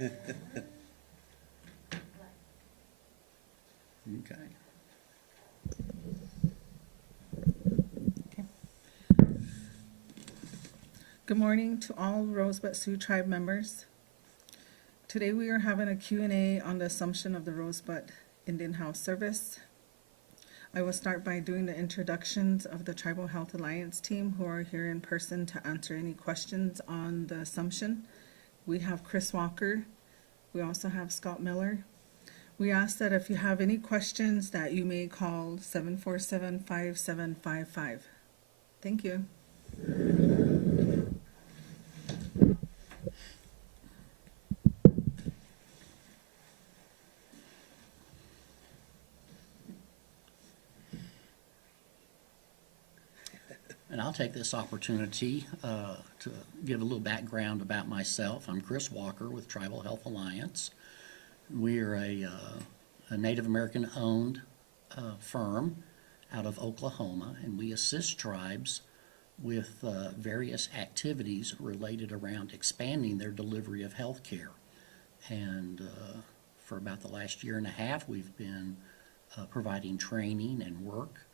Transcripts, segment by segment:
Okay. Good morning to all Rosebud Sioux Tribe members. Today we are having a Q&A on the assumption of the Rosebud Indian Health Service. I will start by doing the introductions of the Tribal Health Alliance team who are here in person to answer any questions on the assumption. We have Chris Walker. We also have Scott Miller. We ask that if you have any questions that you may call 747-5755. Thank you. And I'll take this opportunity to give a little background about myself. I'm Chris Walker with Tribal Health Alliance. We are a Native American-owned firm out of Oklahoma, and we assist tribes with various activities related around expanding their delivery of health care. And for about the last year and a half, we've been providing training and work,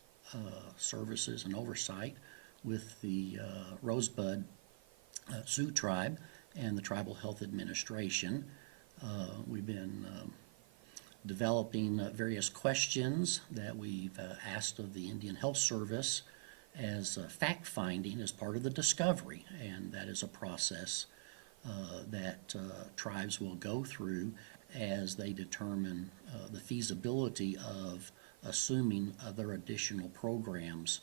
services, and oversight with the Rosebud Sioux Tribe and the Tribal Health Administration. We've been developing various questions that we've asked of the Indian Health Service as fact-finding as part of the discovery, and that is a process that tribes will go through as they determine the feasibility of assuming other additional programs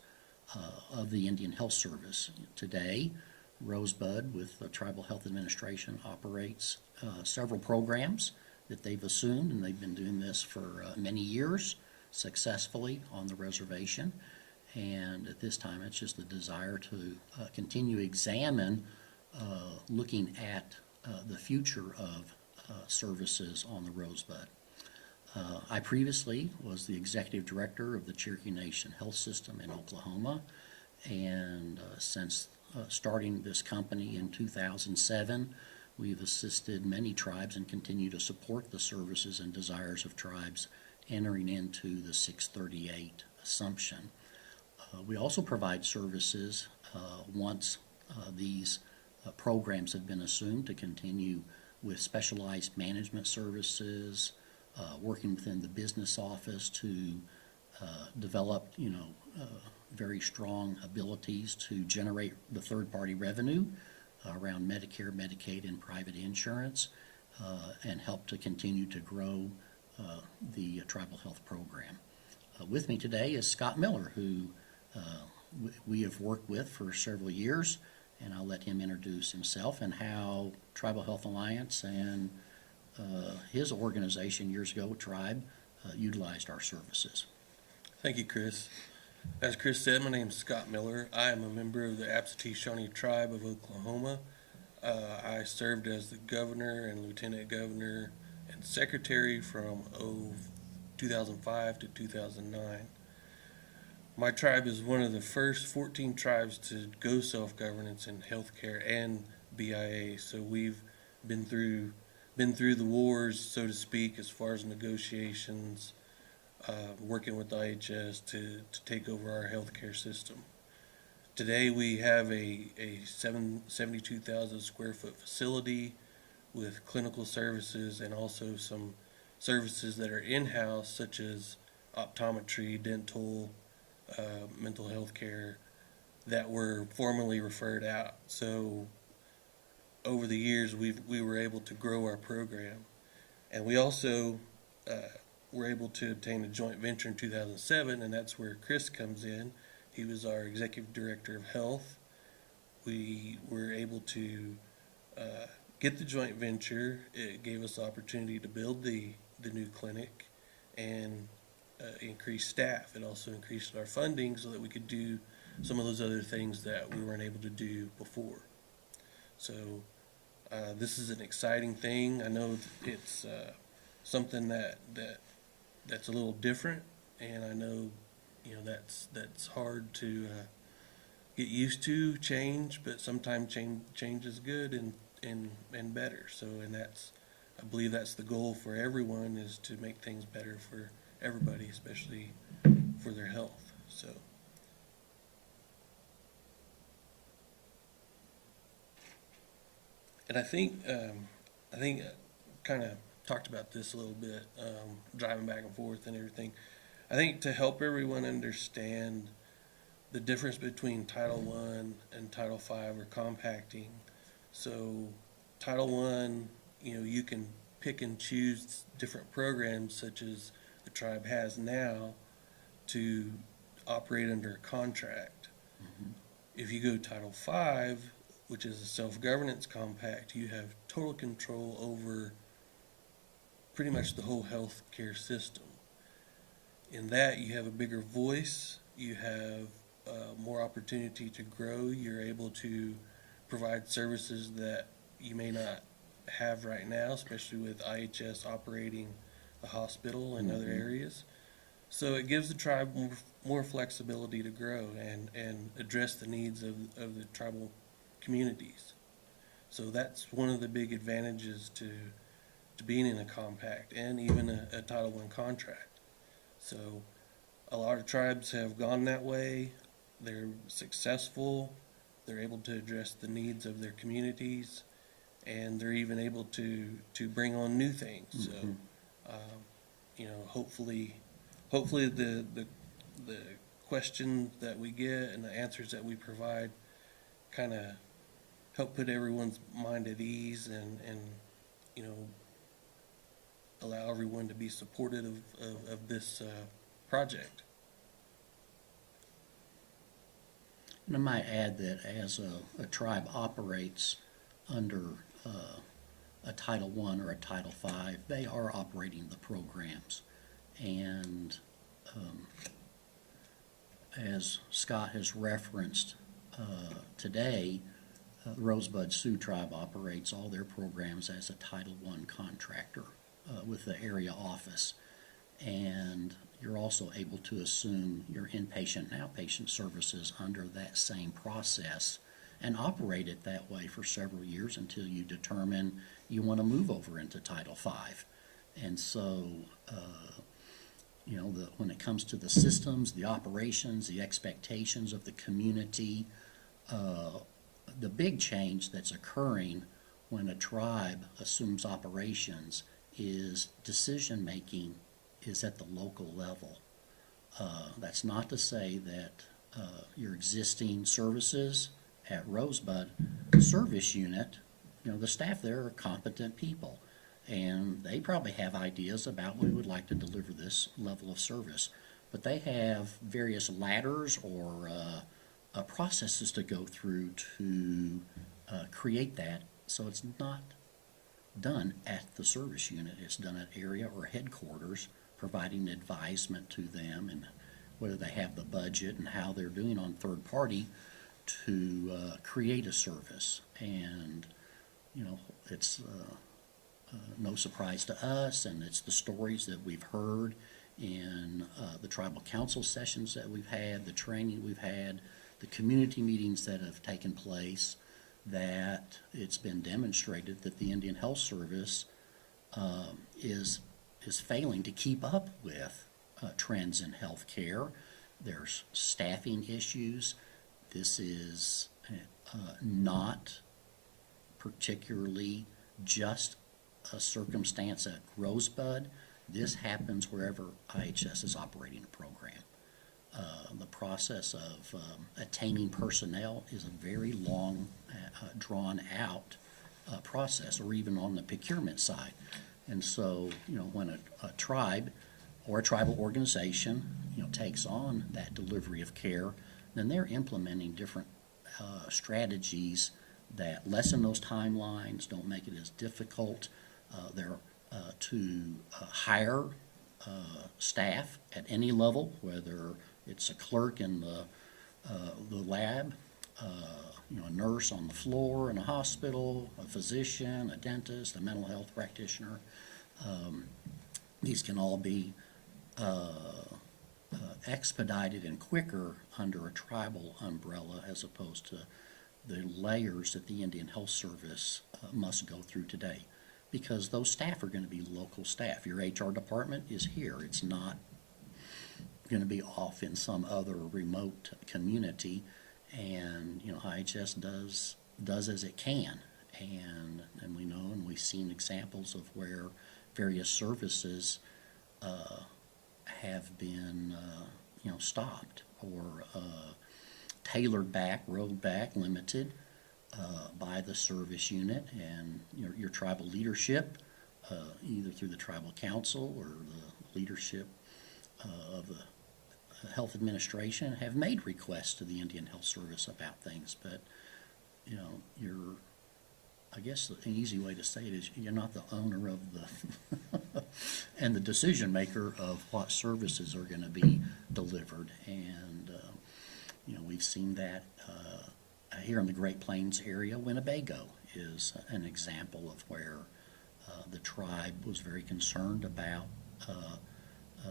of the Indian Health Service. Today, Rosebud with the Tribal Health Administration operates several programs that they've assumed, and they've been doing this for many years successfully on the reservation. And at this time, it's just the desire to continue to examine looking at the future of services on the Rosebud. I previously was the executive director of the Cherokee Nation Health System in Oklahoma, and since starting this company in 2007, we've assisted many tribes and continue to support the services and desires of tribes entering into the 638 assumption. We also provide services once these programs have been assumed to continue with specialized management services, working within the business office to develop, very strong abilities to generate the third-party revenue around Medicare, Medicaid, and private insurance, and help to continue to grow the tribal health program. With me today is Scott Miller, who we have worked with for several years, and I'll let him introduce himself and how Tribal Health Alliance and his organization years ago, Tribe, utilized our services. Thank you, Chris. As Chris said, my name is Scott Miller. I am a member of the Absentee Shawnee Tribe of Oklahoma. I served as the governor and lieutenant governor and secretary from 2005 to 2009. My tribe is one of the first 14 tribes to go self-governance in healthcare and BIA, so we've been through the wars, so to speak, as far as negotiations, working with the IHS to take over our healthcare system. Today we have a 72,000 square foot facility with clinical services and also some services that are in-house, such as optometry, dental, mental health care, that were formerly referred out. So over the years we were able to grow our program, and we also were able to obtain a joint venture in 2007, and that's where Chris comes in. He was our executive director of health. We were able to get the joint venture. It gave us the opportunity to build the new clinic and increase staff. It also increased our funding so that we could do some of those other things that we weren't able to do before. So this is an exciting thing. I know it's something that's a little different, and I know that's hard to get used to change, but sometimes change is good and better. So, and that's I believe that's the goal for everyone, is to make things better for everybody, especially for their health. So, and I think kind of talked about this a little bit, driving back and forth and everything. I think to help everyone understand the difference between Title I and Title V or compacting. So Title I, you can pick and choose different programs such as the tribe has now to operate under a contract. If you go Title V, which is a self-governance compact, you have total control over pretty much the whole health care system. In that, you have a bigger voice, you have more opportunity to grow, you're able to provide services that you may not have right now, especially with IHS operating the hospital and other areas. So it gives the tribe more flexibility to grow and address the needs of the tribal communities. So that's one of the big advantages to being in a compact and even a Title I contract. So a lot of tribes have gone that way. They're successful. They're able to address the needs of their communities, and they're even able to bring on new things. So, hopefully the questions that we get and the answers that we provide kind of help put everyone's mind at ease and allow everyone to be supportive of this project. And I might add that as a tribe operates under a Title I or a Title V, they are operating the programs. And as Scott has referenced today, Rosebud Sioux Tribe operates all their programs as a Title I contractor with the area office. And you're also able to assume your inpatient and outpatient services under that same process and operate it that way for several years until you determine you want to move over into Title V. And so, when it comes to the systems, the operations, the expectations of the community, the big change that's occurring when a tribe assumes operations is decision-making is at the local level. That's not to say that your existing services at Rosebud service unit, the staff there are competent people, and they probably have ideas about we would like to deliver this level of service, but they have various ladders or processes to go through to create that. So it's not done at the service unit. It's done at area or headquarters, providing advisement to them and whether they have the budget and how they're doing on third party to create a service. And it's no surprise to us, and it's the stories that we've heard in the tribal council sessions that we've had, the training we've had, the community meetings that have taken place, that it's been demonstrated that the Indian Health Service is failing to keep up with trends in health care. There's staffing issues. This is not particularly just a circumstance at Rosebud. This happens wherever IHS is operating a program. The process of attaining personnel is a very long, drawn-out process, or even on the procurement side. And so, when a tribe or a tribal organization, takes on that delivery of care, then they're implementing different strategies that lessen those timelines, don't make it as difficult. They're to hire staff at any level, whether it's a clerk in the lab, a nurse on the floor in a hospital, a physician, a dentist, a mental health practitioner. These can all be expedited and quicker under a tribal umbrella as opposed to the layers that the Indian Health Service must go through today. because those staff are gonna be local staff. Your HR department is here. It's not gonna be off in some other remote community. And, you know, IHS does as it can. And we know, and we've seen examples of where various services have been, you know, stopped or tailored back, rolled back, limited by the service unit and your tribal leadership, either through the tribal council or the leadership of the health administration, have made requests to the Indian Health Service about things. But, you know, I guess an easy way to say it is you're not the owner of the and the decision maker of what services are going to be delivered. And, you know, we've seen that here in the Great Plains area. Winnebago is an example of where the tribe was very concerned about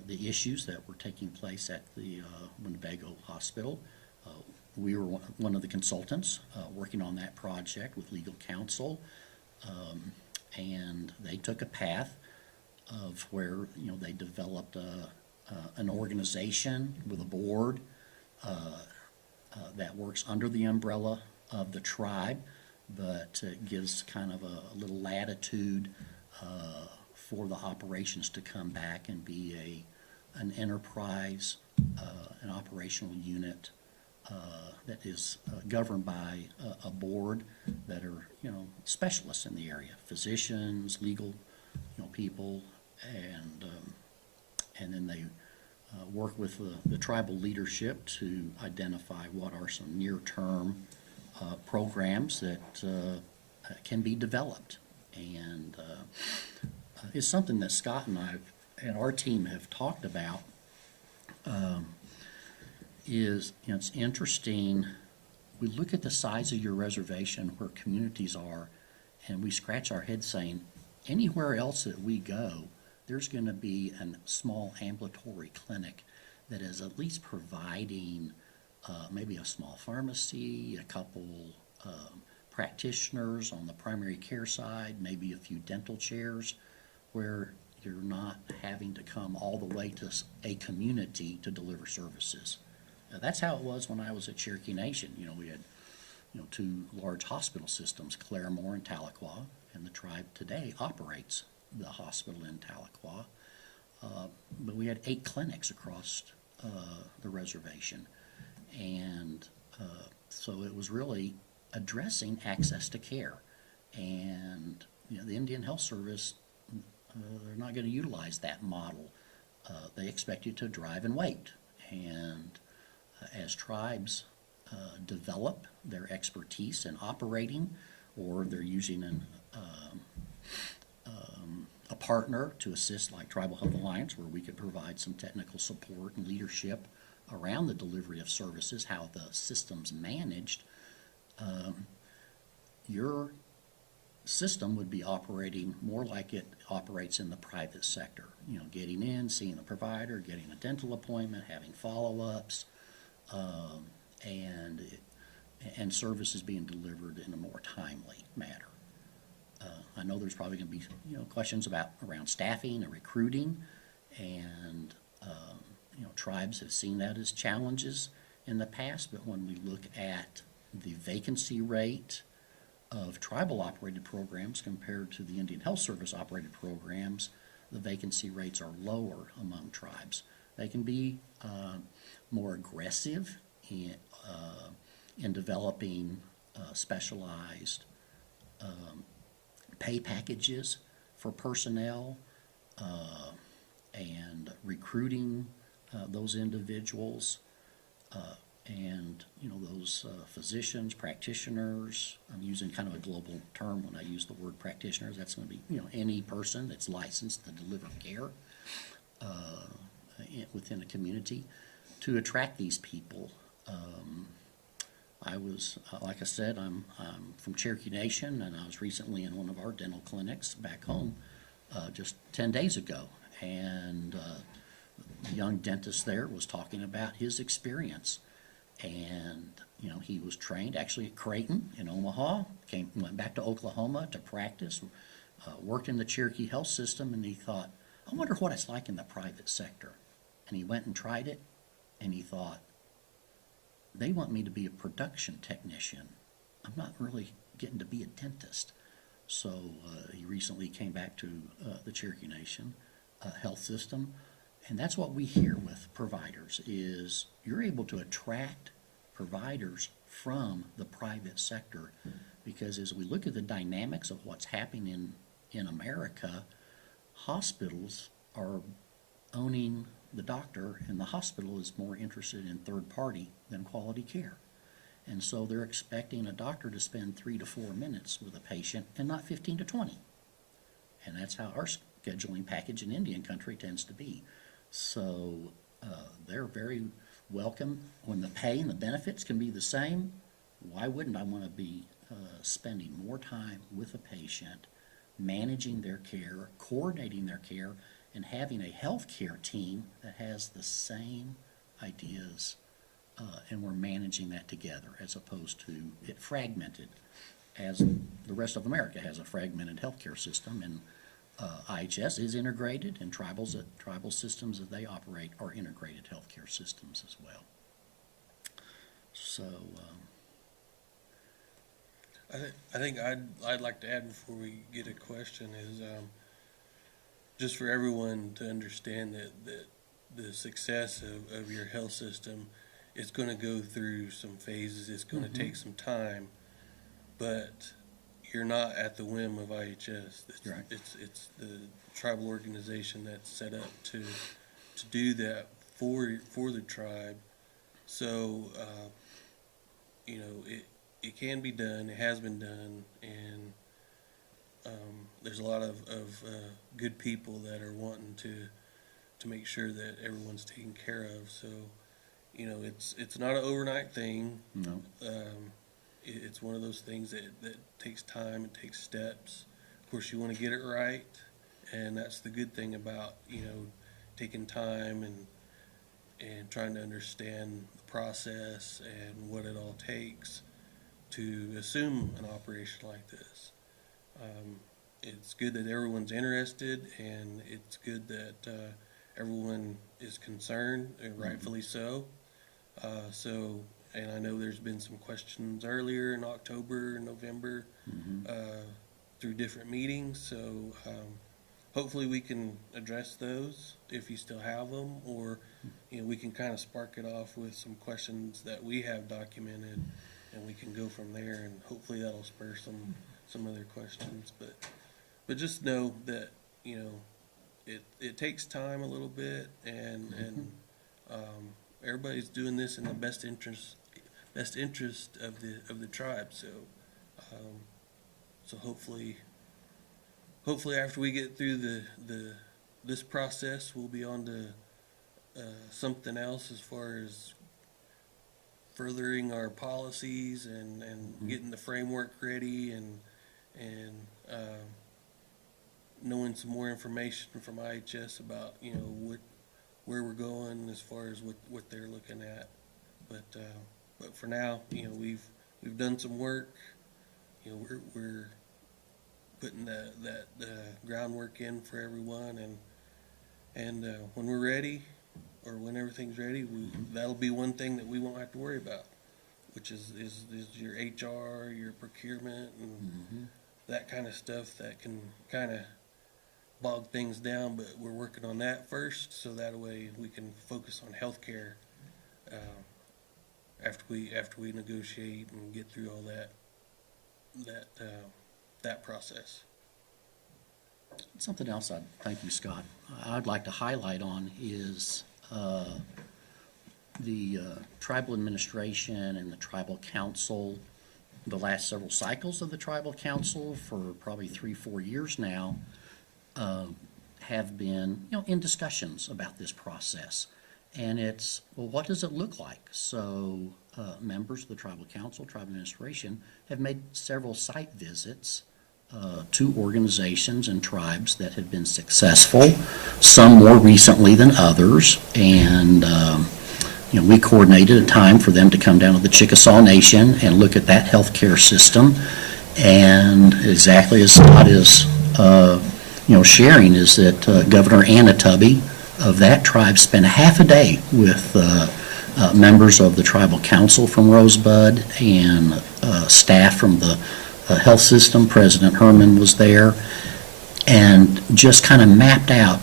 the issues that were taking place at the Winnebago Hospital. We were one of the consultants working on that project with legal counsel, and they took a path of where, you know, they developed an organization with a board that works under the umbrella of the tribe, but gives kind of a little latitude for the operations to come back and be an enterprise, an operational unit that is governed by a board that are, you know, specialists in the area, physicians, legal, you know, people, and then they work with the tribal leadership to identify what are some near-term programs that can be developed. And it's something that Scott and I and our team have talked about. Is, you know, it's interesting. We look at the size of your reservation where communities are, and we scratch our head saying, anywhere else that we go, there's going to be a small ambulatory clinic that is at least providing maybe a small pharmacy, a couple practitioners on the primary care side, maybe a few dental chairs, where you're not having to come all the way to a community to deliver services. That's how it was when I was at Cherokee Nation. You know, we had, you know, two large hospital systems, Claremore and Tahlequah, and the tribe today operates the hospital in Tahlequah. But we had 8 clinics across the reservation. And so it was really addressing access to care. And, you know, the Indian Health Service, they're not going to utilize that model. They expect you to drive and wait. And as tribes develop their expertise in operating, or they're using a partner to assist, like Tribal Health Alliance, where we could provide some technical support and leadership around the delivery of services, how the system's managed, your system would be operating more like it operates in the private sector. You know, getting in, seeing the provider, getting a dental appointment, having follow-ups, and services being delivered in a more timely manner. I know there's probably going to be, you know, questions around staffing and recruiting, and you know, tribes have seen that as challenges in the past. But when we look at the vacancy rate of tribal operated programs compared to the Indian Health Service operated programs, the vacancy rates are lower among tribes. They can be more aggressive in developing specialized pay packages for personnel and recruiting those individuals and, you know, those physicians, practitioners. I'm using kind of a global term when I use the word practitioners. That's going to be, you know, any person that's licensed to deliver care within a community. To attract these people, I was, like I said, I'm from Cherokee Nation, and I was recently in one of our dental clinics back home just 10 days ago, and the young dentist there was talking about his experience. And, you know, he was trained actually at Creighton in Omaha, went back to Oklahoma to practice, worked in the Cherokee health system, and he thought, I wonder what it's like in the private sector. And he went and tried it, and he thought, they want me to be a production technician. I'm not really getting to be a dentist. So he recently came back to the Cherokee Nation health system. And that's what we hear with providers is you're able to attract providers from the private sector, because as we look at the dynamics of what's happening in America, hospitals are owning the doctor, and the hospital is more interested in third party than quality care. And so they're expecting a doctor to spend 3 to 4 minutes with a patient and not 15 to 20. And that's how our scheduling package in Indian country tends to be. So they're very welcome. When the pay and the benefits can be the same, why wouldn't I want to be spending more time with a patient, managing their care, coordinating their care, and having a healthcare team that has the same ideas, and we're managing that together as opposed to it fragmented, as the rest of America has a fragmented healthcare system, and IHS is integrated, and tribal systems that they operate are integrated healthcare systems as well. So I think I'd like to add before we get a question is just for everyone to understand that the success of your health system is going to go through some phases. It's going to take some time, but you're not at the whim of IHS. Right. It's the tribal organization that's set up to do that for the tribe. So you know, it can be done. It has been done, and there's a lot of good people that are wanting to make sure that everyone's taken care of. So, you know, it's not an overnight thing. no, It's one of those things that takes time, it takes steps. Of course, you want to get it right, and that's the good thing about, you know, taking time and trying to understand the process and what it all takes to assume an operation like this. It's good that everyone's interested, and it's good that everyone is concerned, and rightfully so. And I know there's been some questions earlier in October and November through different meetings, so hopefully we can address those if you still have them, or you know, we can kind of spark it off with some questions that we have documented, and we can go from there, and hopefully that'll spur some other questions. But just know that, you know, it takes time a little bit, and everybody's doing this in the best interest of the tribe. So so hopefully after we get through this process, we'll be on to something else as far as furthering our policies and getting the framework ready and knowing some more information from IHS about, you know, where we're going as far as what they're looking at. But for now, you know, we've done some work. You know, we're putting that groundwork in for everyone, and when we're ready, or when everything's ready, that'll be one thing that we won't have to worry about, which is your HR, your procurement, and that kind of stuff that can kind of bog things down. But we're working on that first, so that way we can focus on healthcare after we negotiate and get through all that process. something else thank you, Scott, I'd like to highlight on is the tribal administration and the tribal council. The last several cycles of the tribal council, for probably 3-4 years now, have been, you know, in discussions about this process. And it's, well, what does it look like? So members of the tribal council, tribal administration, have made several site visits to organizations and tribes that have been successful, some more recently than others. And you know, we coordinated a time for them to come down to the Chickasaw Nation and look at that healthcare system. And exactly as Scott is sharing is that Governor Anna Tubby of that tribe spent half a day with members of the tribal council from Rosebud and staff from the health system. President Herman was there, and just kind of mapped out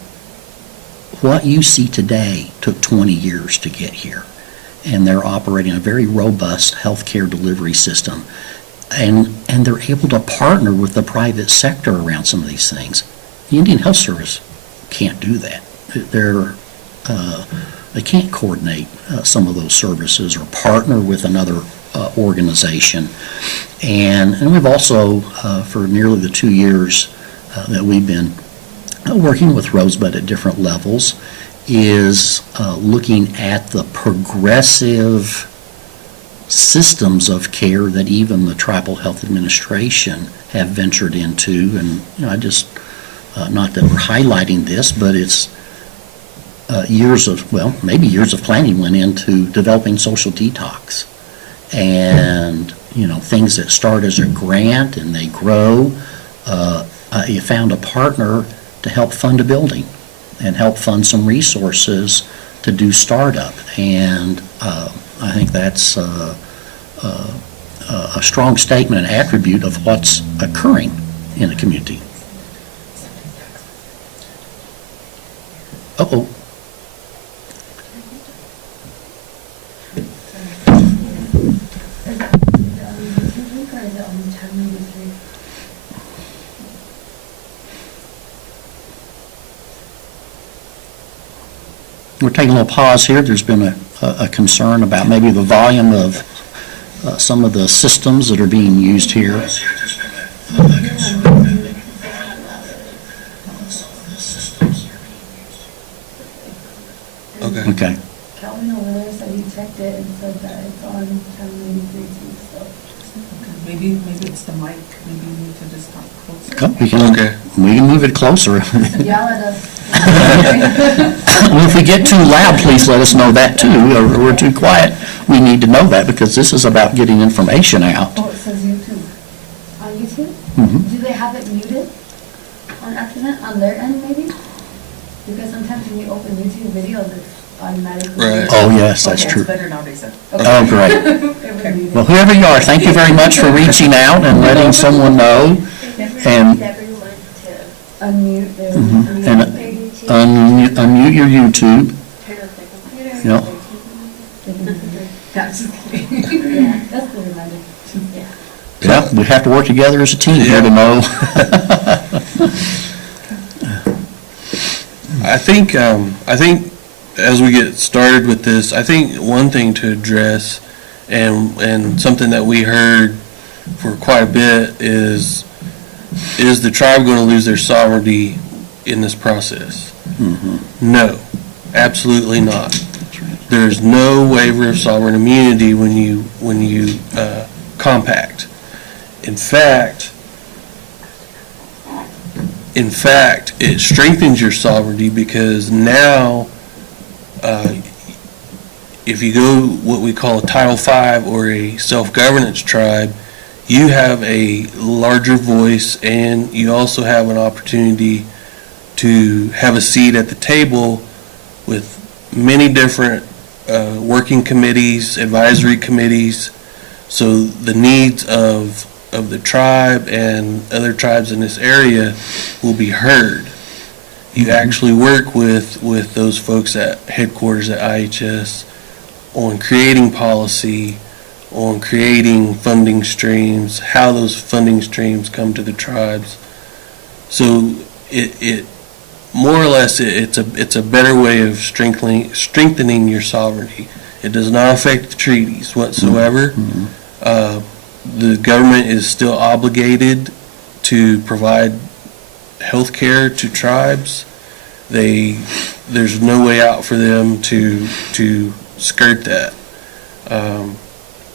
what you see today took 20 years to get here. And they're operating a very robust healthcare delivery system. And they're able to partner with the private sector around some of these things. The Indian Health Service can't do that. They can't coordinate some of those services or partner with another organization. And we've also, for nearly the 2 years that we've been working with Rosebud at different levels, is looking at the progressive systems of care that even the Tribal Health Administration have ventured into. And I just, not that we're highlighting this, but it's maybe years of planning went into developing social detox. And, things that start as a grant and they grow. You found a partner to help fund a building and help fund some resources to do startup. And I think that's a strong statement and attribute of what's occurring in the community. Uh-oh. We're taking a little pause here. There's been a concern about maybe the volume of some of the systems that are being used here. Okay. Calvin over there said he checked it and said that it's on channel 93 too, so. Maybe it's the mic, maybe you need to just talk closer. We can move it closer. Yell at us. Well, if we get too loud, please let us know that too, or we're too quiet. We need to know that because this is about getting information out. Oh, it says YouTube. On YouTube? Mhm. Do they have it muted on accident on their end maybe? Because sometimes when you open YouTube videos, it's automatically. Right. Oh, yes, that's Okay, true. it's better nowadays then. Oh, great. It was muted. Well, whoever you are, thank you very much for reaching out and letting someone know. And Unmute their. and unmute your YouTube. Yep. That's just kidding. Yeah, that's the reminder. Yeah. Yeah, we have to work together as a team here to know. I think as we get started with this, I think one thing to address and something that we heard for quite a bit is the tribe going to lose their sovereignty in this process? No, absolutely not. There's no waiver of sovereign immunity when you compact. In fact, it strengthens your sovereignty because now, if you go what we call a Title V or a self-governance tribe, you have a larger voice and you also have an opportunity to have a seat at the table with many different working committees, advisory committees, so the needs of the tribe and other tribes in this area will be heard. You actually work with those folks at headquarters at IHS on creating policy, on creating funding streams, how those funding streams come to the tribes. So it more or less it's a better way of strengthening your sovereignty. It does not affect the treaties whatsoever. The government is still obligated to provide health care to tribes. There's no way out for them to skirt that.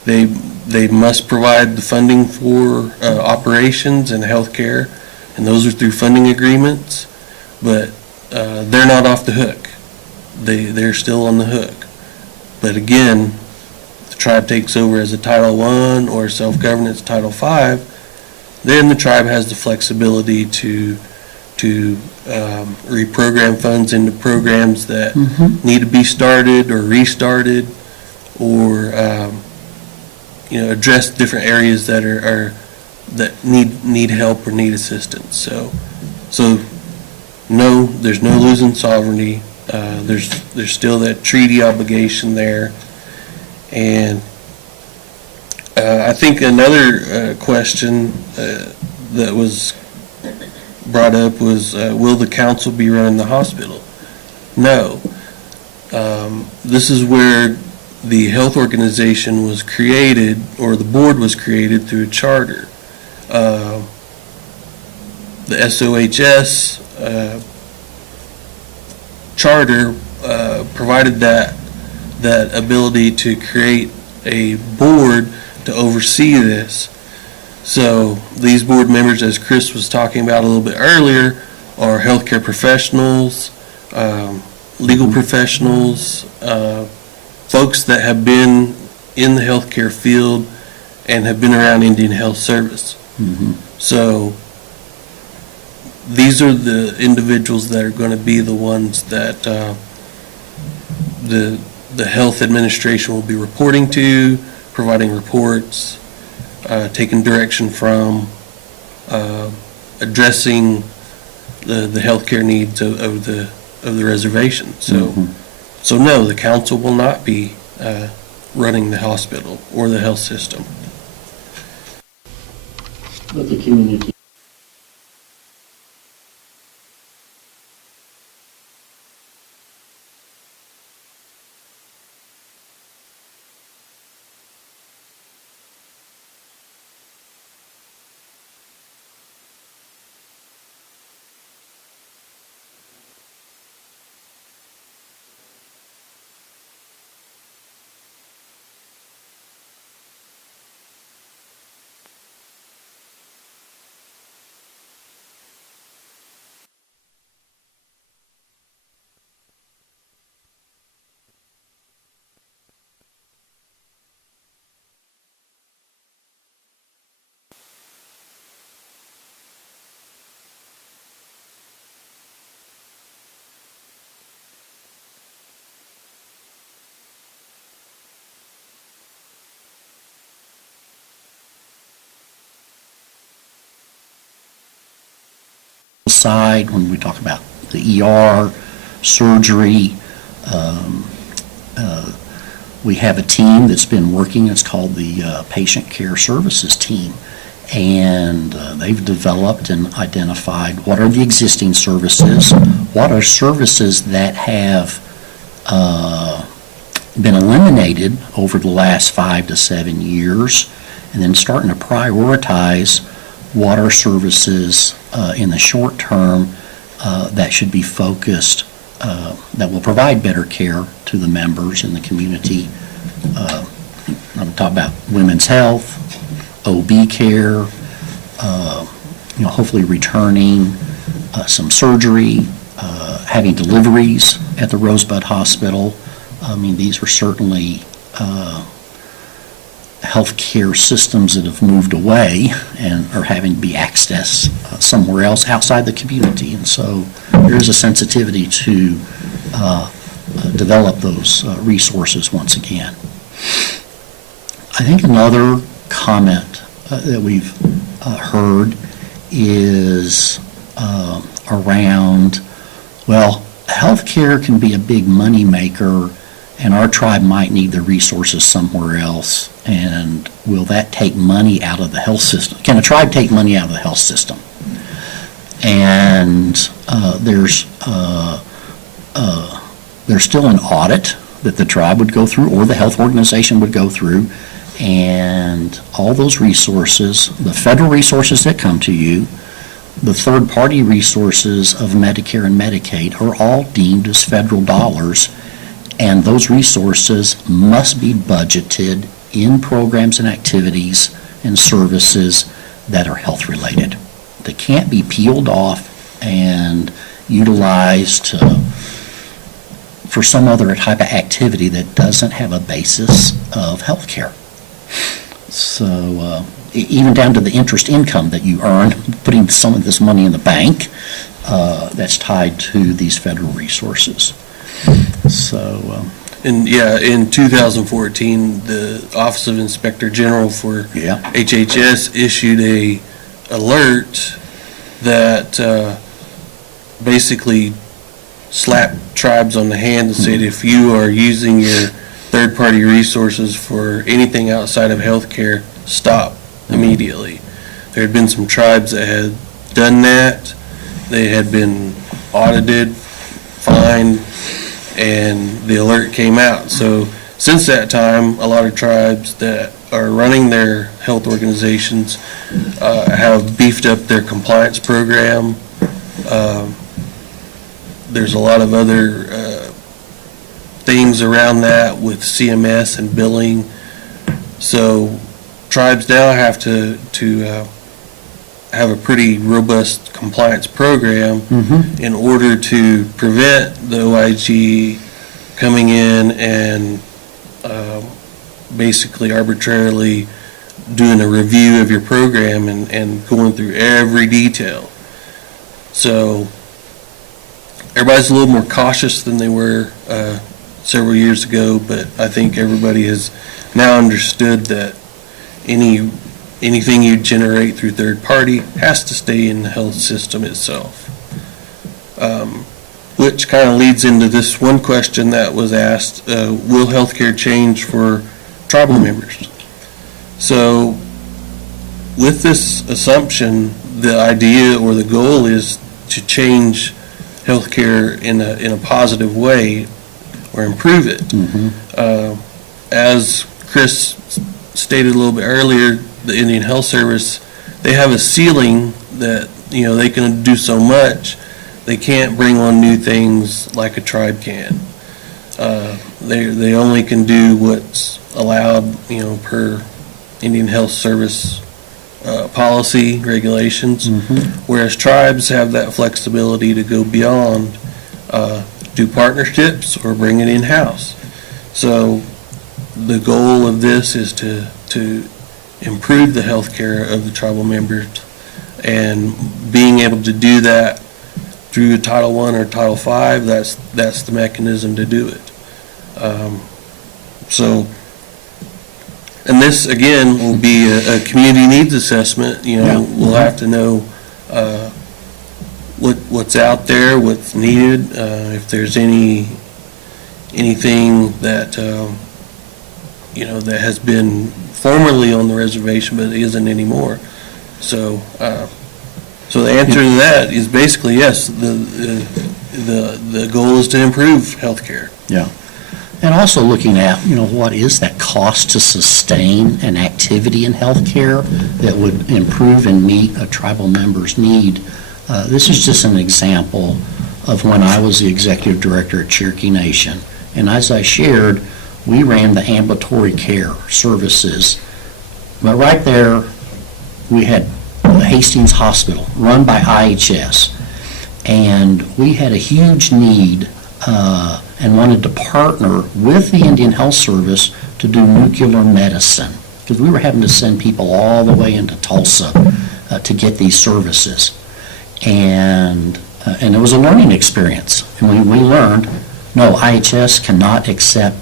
They must provide the funding for operations and health care, and those are through funding agreements, but they're not off the hook. They're still on the hook. But again, the tribe takes over as a Title I or self-governance Title V, then the tribe has the flexibility to to reprogram funds into programs that need to be started or restarted, or address different areas that that need help or need assistance. So no, there's no losing sovereignty. There's still that treaty obligation there, and I think another question that was brought up was, will the council be running the hospital? No. This is where the health organization was created, or the board was created through a charter. The SOHS charter provided that ability to create a board to oversee this. So these board members, as Chris was talking about a little bit earlier, are healthcare professionals, legal professionals, folks that have been in the healthcare field and have been around Indian Health Service. So these are the individuals that are going to be the ones that the health administration will be reporting to, providing reports, taking direction from, addressing the healthcare needs of the reservation. So no, the council will not be running the hospital or the health system. But the community. Side, when we talk about the ER, surgery, we have a team that's been working. It's called the Patient Care Services Team, and they've developed and identified what are the existing services, what are services that have been eliminated over the last 5 to 7 years, and then starting to prioritize what are services in the short term that should be focused, that will provide better care to the members in the community. I'm talking about women's health, OB care, hopefully returning some surgery, having deliveries at the Rosebud Hospital. I mean, these are certainly healthcare systems that have moved away and are having to be accessed somewhere else outside the community. And so there is a sensitivity to develop those resources once again. I think another comment that we've heard is around, well, healthcare can be a big money maker, and our tribe might need the resources somewhere else, and will that take money out of the health system? Can a tribe take money out of the health system? And there's still an audit that the tribe would go through, or the health organization would go through, and all those resources, the federal resources that come to you, the third-party resources of Medicare and Medicaid are all deemed as federal dollars, and those resources must be budgeted in programs and activities and services that are health-related. They can't be peeled off and utilized for some other type of activity that doesn't have a basis of health care. So even down to the interest income that you earn, putting some of this money in the bank, that's tied to these federal resources. So, And yeah, in 2014, the Office of Inspector General for yeah. HHS issued a alert that basically slapped tribes on the hand and said, if you are using your third-party resources for anything outside of healthcare, stop immediately. There had been some tribes that had done that. They had been audited, fined, and the alert came out. So since that time, a lot of tribes that are running their health organizations have beefed up their compliance program. There's a lot of other things around that with CMS and billing. So tribes now have to have a pretty robust compliance program in order to prevent the OIG coming in and basically arbitrarily doing a review of your program and going through every detail. So everybody's a little more cautious than they were several years ago, but I think everybody has now understood that anything you generate through third party has to stay in the health system itself. Which kind of leads into this one question that was asked, will healthcare change for tribal members? So with this assumption, the idea or the goal is to change healthcare in a positive way or improve it. As Chris stated a little bit earlier, the Indian Health Service, they have a ceiling that, you know, they can do so much. They can't bring on new things like a tribe can. They only can do what's allowed, you know, per Indian Health Service policy regulations, whereas tribes have that flexibility to go beyond, do partnerships or bring it in-house. So the goal of this is to improve the health care of the tribal members, and being able to do that through Title I or Title V, that's the mechanism to do it. And this, again, will be a community needs assessment. You know, we'll have to know what's out there, what's needed, if there's anything that, you know, that has been formerly on the reservation but isn't anymore. So, so the answer to that is basically yes. The goal is to improve healthcare. Yeah. And also looking at, you know, what is that cost to sustain an activity in healthcare that would improve and meet a tribal member's need. This is just an example of when I was the executive director at Cherokee Nation. And as I shared, we ran the ambulatory care services. But right there, we had Hastings Hospital run by IHS. And we had a huge need and wanted to partner with the Indian Health Service to do nuclear medicine, because we were having to send people all the way into Tulsa to get these services. And it was a learning experience. And we learned, no, IHS cannot accept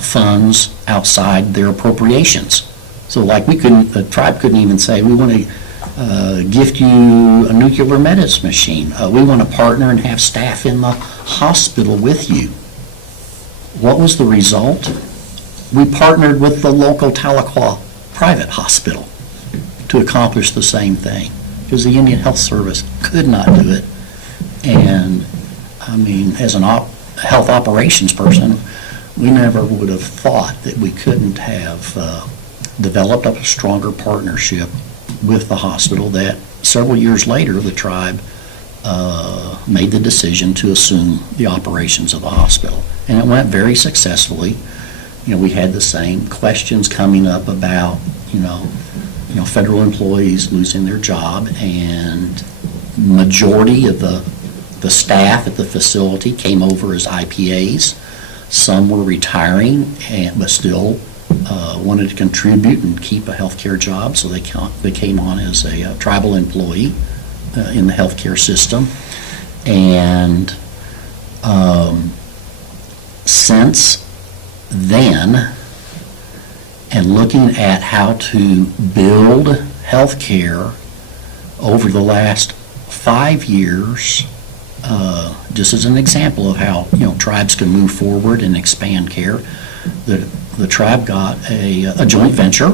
funds outside their appropriations. So like the tribe couldn't even say, we want to gift you a nuclear medicine machine. We want to partner and have staff in the hospital with you. What was the result? We partnered with the local Tahlequah private hospital to accomplish the same thing, because the Indian Health Service could not do it. And I mean, as an health operations person, we never would have thought that we couldn't have developed a stronger partnership with the hospital that several years later the tribe made the decision to assume the operations of the hospital. And it went very successfully. You know, we had the same questions coming up about, you know, federal employees losing their job, and majority of the staff at the facility came over as IPAs. Some were retiring, but still wanted to contribute and keep a healthcare job, so they came on as a tribal employee. in the healthcare system. And since then, and looking at how to build healthcare over the last 5 years, just as an example of how, tribes can move forward and expand care, the tribe got a joint venture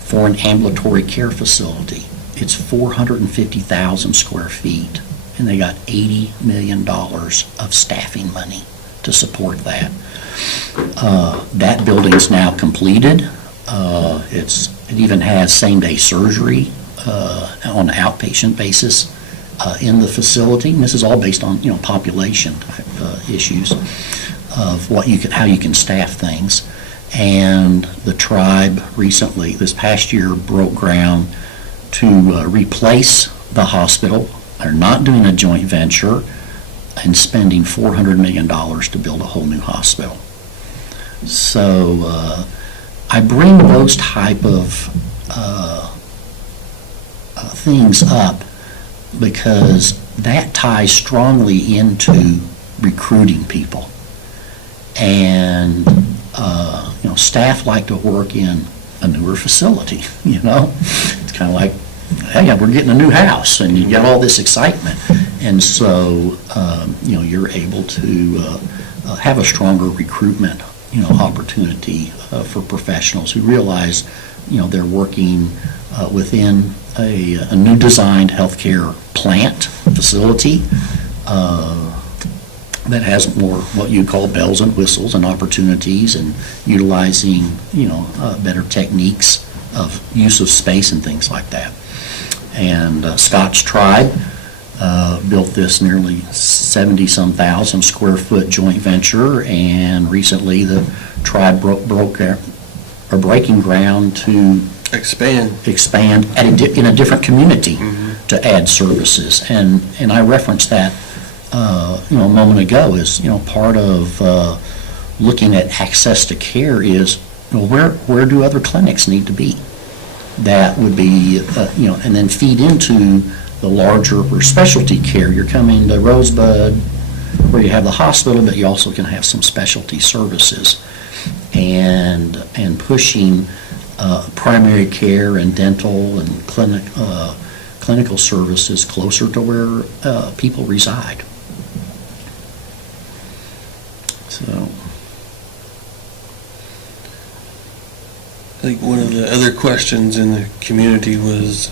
for an ambulatory care facility. It's 450,000 square feet, and they got $80 million of staffing money to support that. That building's now completed. It even has same-day surgery on an outpatient basis in the facility. And this is all based on, population issues of how you can staff things. And the tribe recently, this past year, broke ground to replace the hospital. They're not doing a joint venture and spending $400 million to build a whole new hospital. So I bring those type of things up because that ties strongly into recruiting people. And staff like to work in a newer facility, It's kind of like, hey, we're getting a new house, and you get all this excitement. And so, you're able to have a stronger recruitment, opportunity for professionals who realize, they're working within a new designed healthcare plant facility that has more what you call bells and whistles and opportunities, and utilizing, better techniques of use of space and things like that. And Scott's Tribe built this nearly 70-some thousand square foot joint venture, and recently the tribe breaking ground to Expand. in a different community to add services. And I referenced that a moment ago is, part of looking at access to care is, where do other clinics need to be? That would be, and then feed into the larger or specialty care. You're coming to Rosebud where you have the hospital, but you also can have some specialty services, and pushing primary care and dental and clinical services closer to where people reside. So I think one of the other questions in the community was,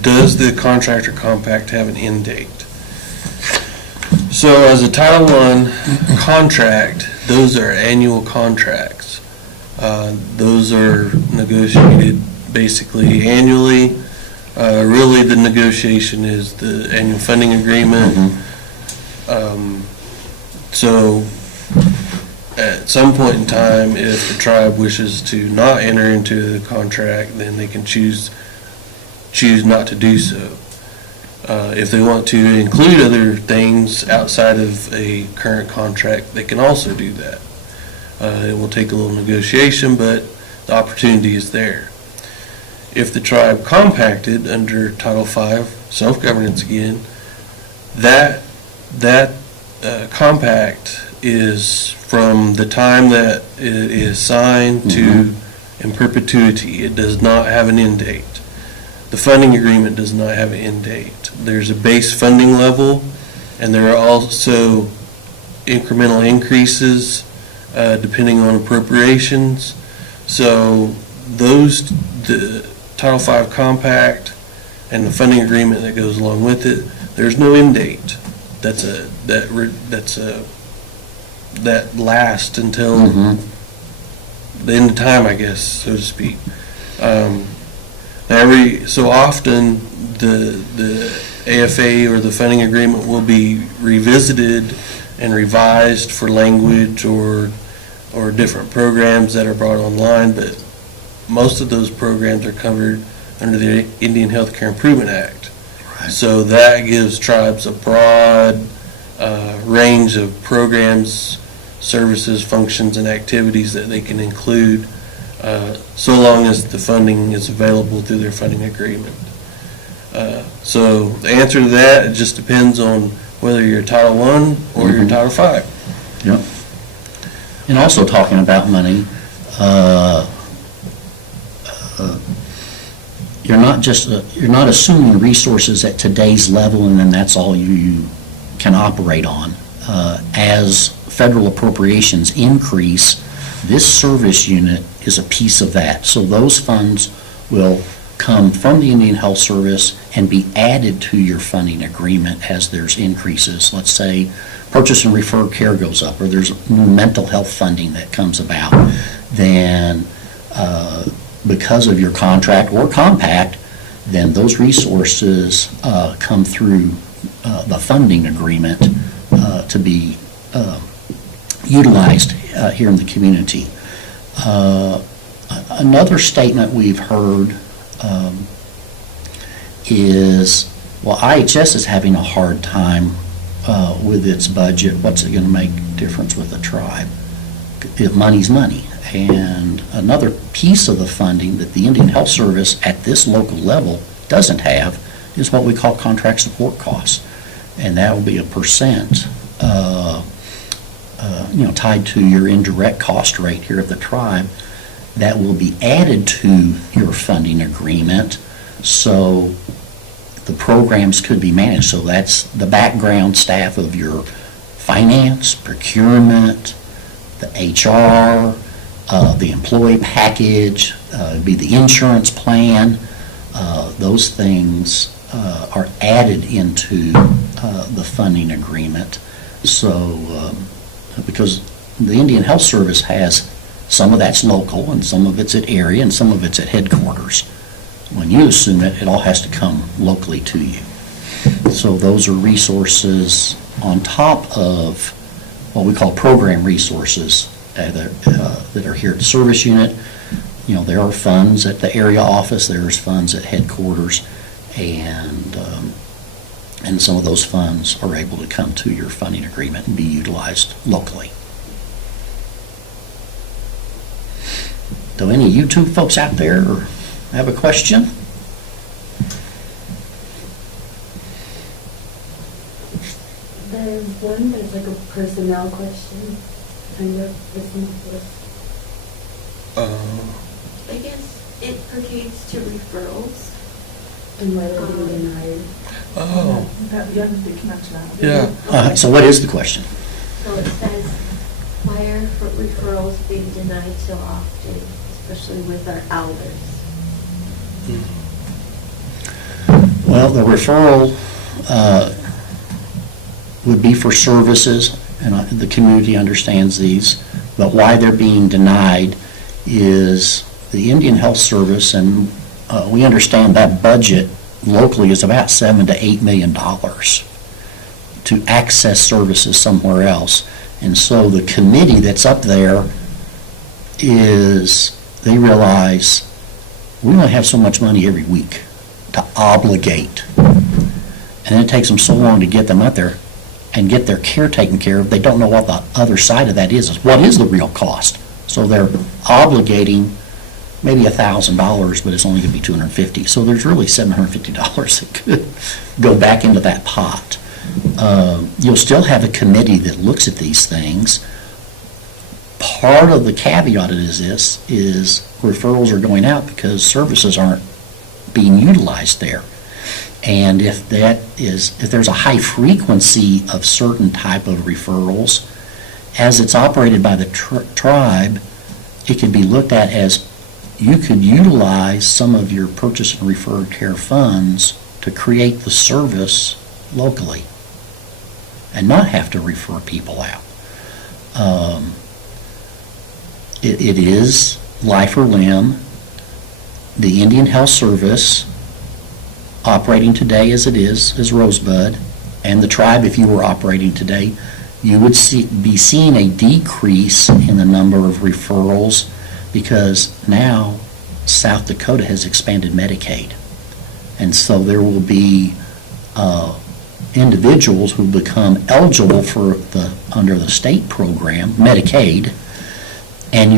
does the contractor compact have an end date? So as a Title I contract, those are annual contracts. Those are negotiated basically annually. Really, the negotiation is the annual funding agreement. So at some point in time, if the tribe wishes to not enter into the contract, then they can choose not to do so. If they want to include other things outside of a current contract, they can also do that. It will take a little negotiation, but the opportunity is there. If the tribe compacted under Title V, self-governance again, that compact is from the time that it is signed to in perpetuity. It does not have an end date. The funding agreement does not have an end date. There's a base funding level, and there are also incremental increases depending on appropriations. So the Title V compact and the funding agreement that goes along with it, there's no end date. That lasts until the end of time, I guess, so to speak. Every so often, the AFA or the funding agreement will be revisited and revised for language or different programs that are brought online, but most of those programs are covered under the Indian Healthcare Improvement Act. Right. So that gives tribes a broad range of programs, services, functions, and activities that they can include so long as the funding is available through their funding agreement. So the answer to that, it just depends on whether you're Title I or you're Title V. Yep. And also talking about money, you're not assuming resources at today's level and then that's all you can operate on. As federal appropriations increase, this service unit is a piece of that. So those funds will come from the Indian Health Service and be added to your funding agreement as there's increases. Let's say purchase and refer care goes up, or there's new mental health funding that comes about, then because of your contract or compact, then those resources come through the funding agreement to be utilized here in the community. Another statement we've heard is, well, IHS is having a hard time with its budget. What's it going to make a difference with the tribe? If money's money. And another piece of the funding that the Indian Health Service at this local level doesn't have is what we call contract support costs. And that will be a percent tied to your indirect cost rate here at the tribe that will be added to your funding agreement, so the programs could be managed. So that's the background staff of your finance, procurement, the HR, the employee package, be the insurance plan. Those things are added into the funding agreement. So because the Indian Health Service has some of that's local and some of it's at area and some of it's at headquarters. When you assume it, it all has to come locally to you. So those are resources on top of what we call program resources that are here at the service unit. You know, there are funds at the area office, there's funds at headquarters, and some of those funds are able to come to your funding agreement and be utilized locally. Do any YouTube folks out there have a question? There's one, there's like a personnel question, kind of, it's not this. I guess it pertains to referrals. And whether being denied. Oh, Yeah, they can answer that. yeah. So what is the question? So it says, why are referrals being denied so often, especially with our elders? Well, the referral would be for services, and the community understands these, but why they're being denied is the Indian Health Service, and we understand that budget locally is about $7 to $8 million to access services somewhere else. And so the committee that's up there they realize we only have so much money every week to obligate. And it takes them so long to get them up there and get their care taken care of. They don't know what the other side of that is. What is the real cost? So they're obligating maybe $1,000, but it's only going to be $250. So there's really $750 that could go back into that pot. You'll still have a committee that looks at these things. Part of the caveat is referrals are going out because services aren't being utilized there. And if there's a high frequency of certain type of referrals, as it's operated by the tribe, it could be looked at as you could utilize some of your purchase and referred care funds to create the service locally and not have to refer people out. It is life or limb. The Indian Health Service, operating today as it is Rosebud, and the tribe, if you were operating today, you would be seeing a decrease in the number of referrals because now South Dakota has expanded Medicaid. And so there will be individuals who become eligible for under the state program, Medicaid, and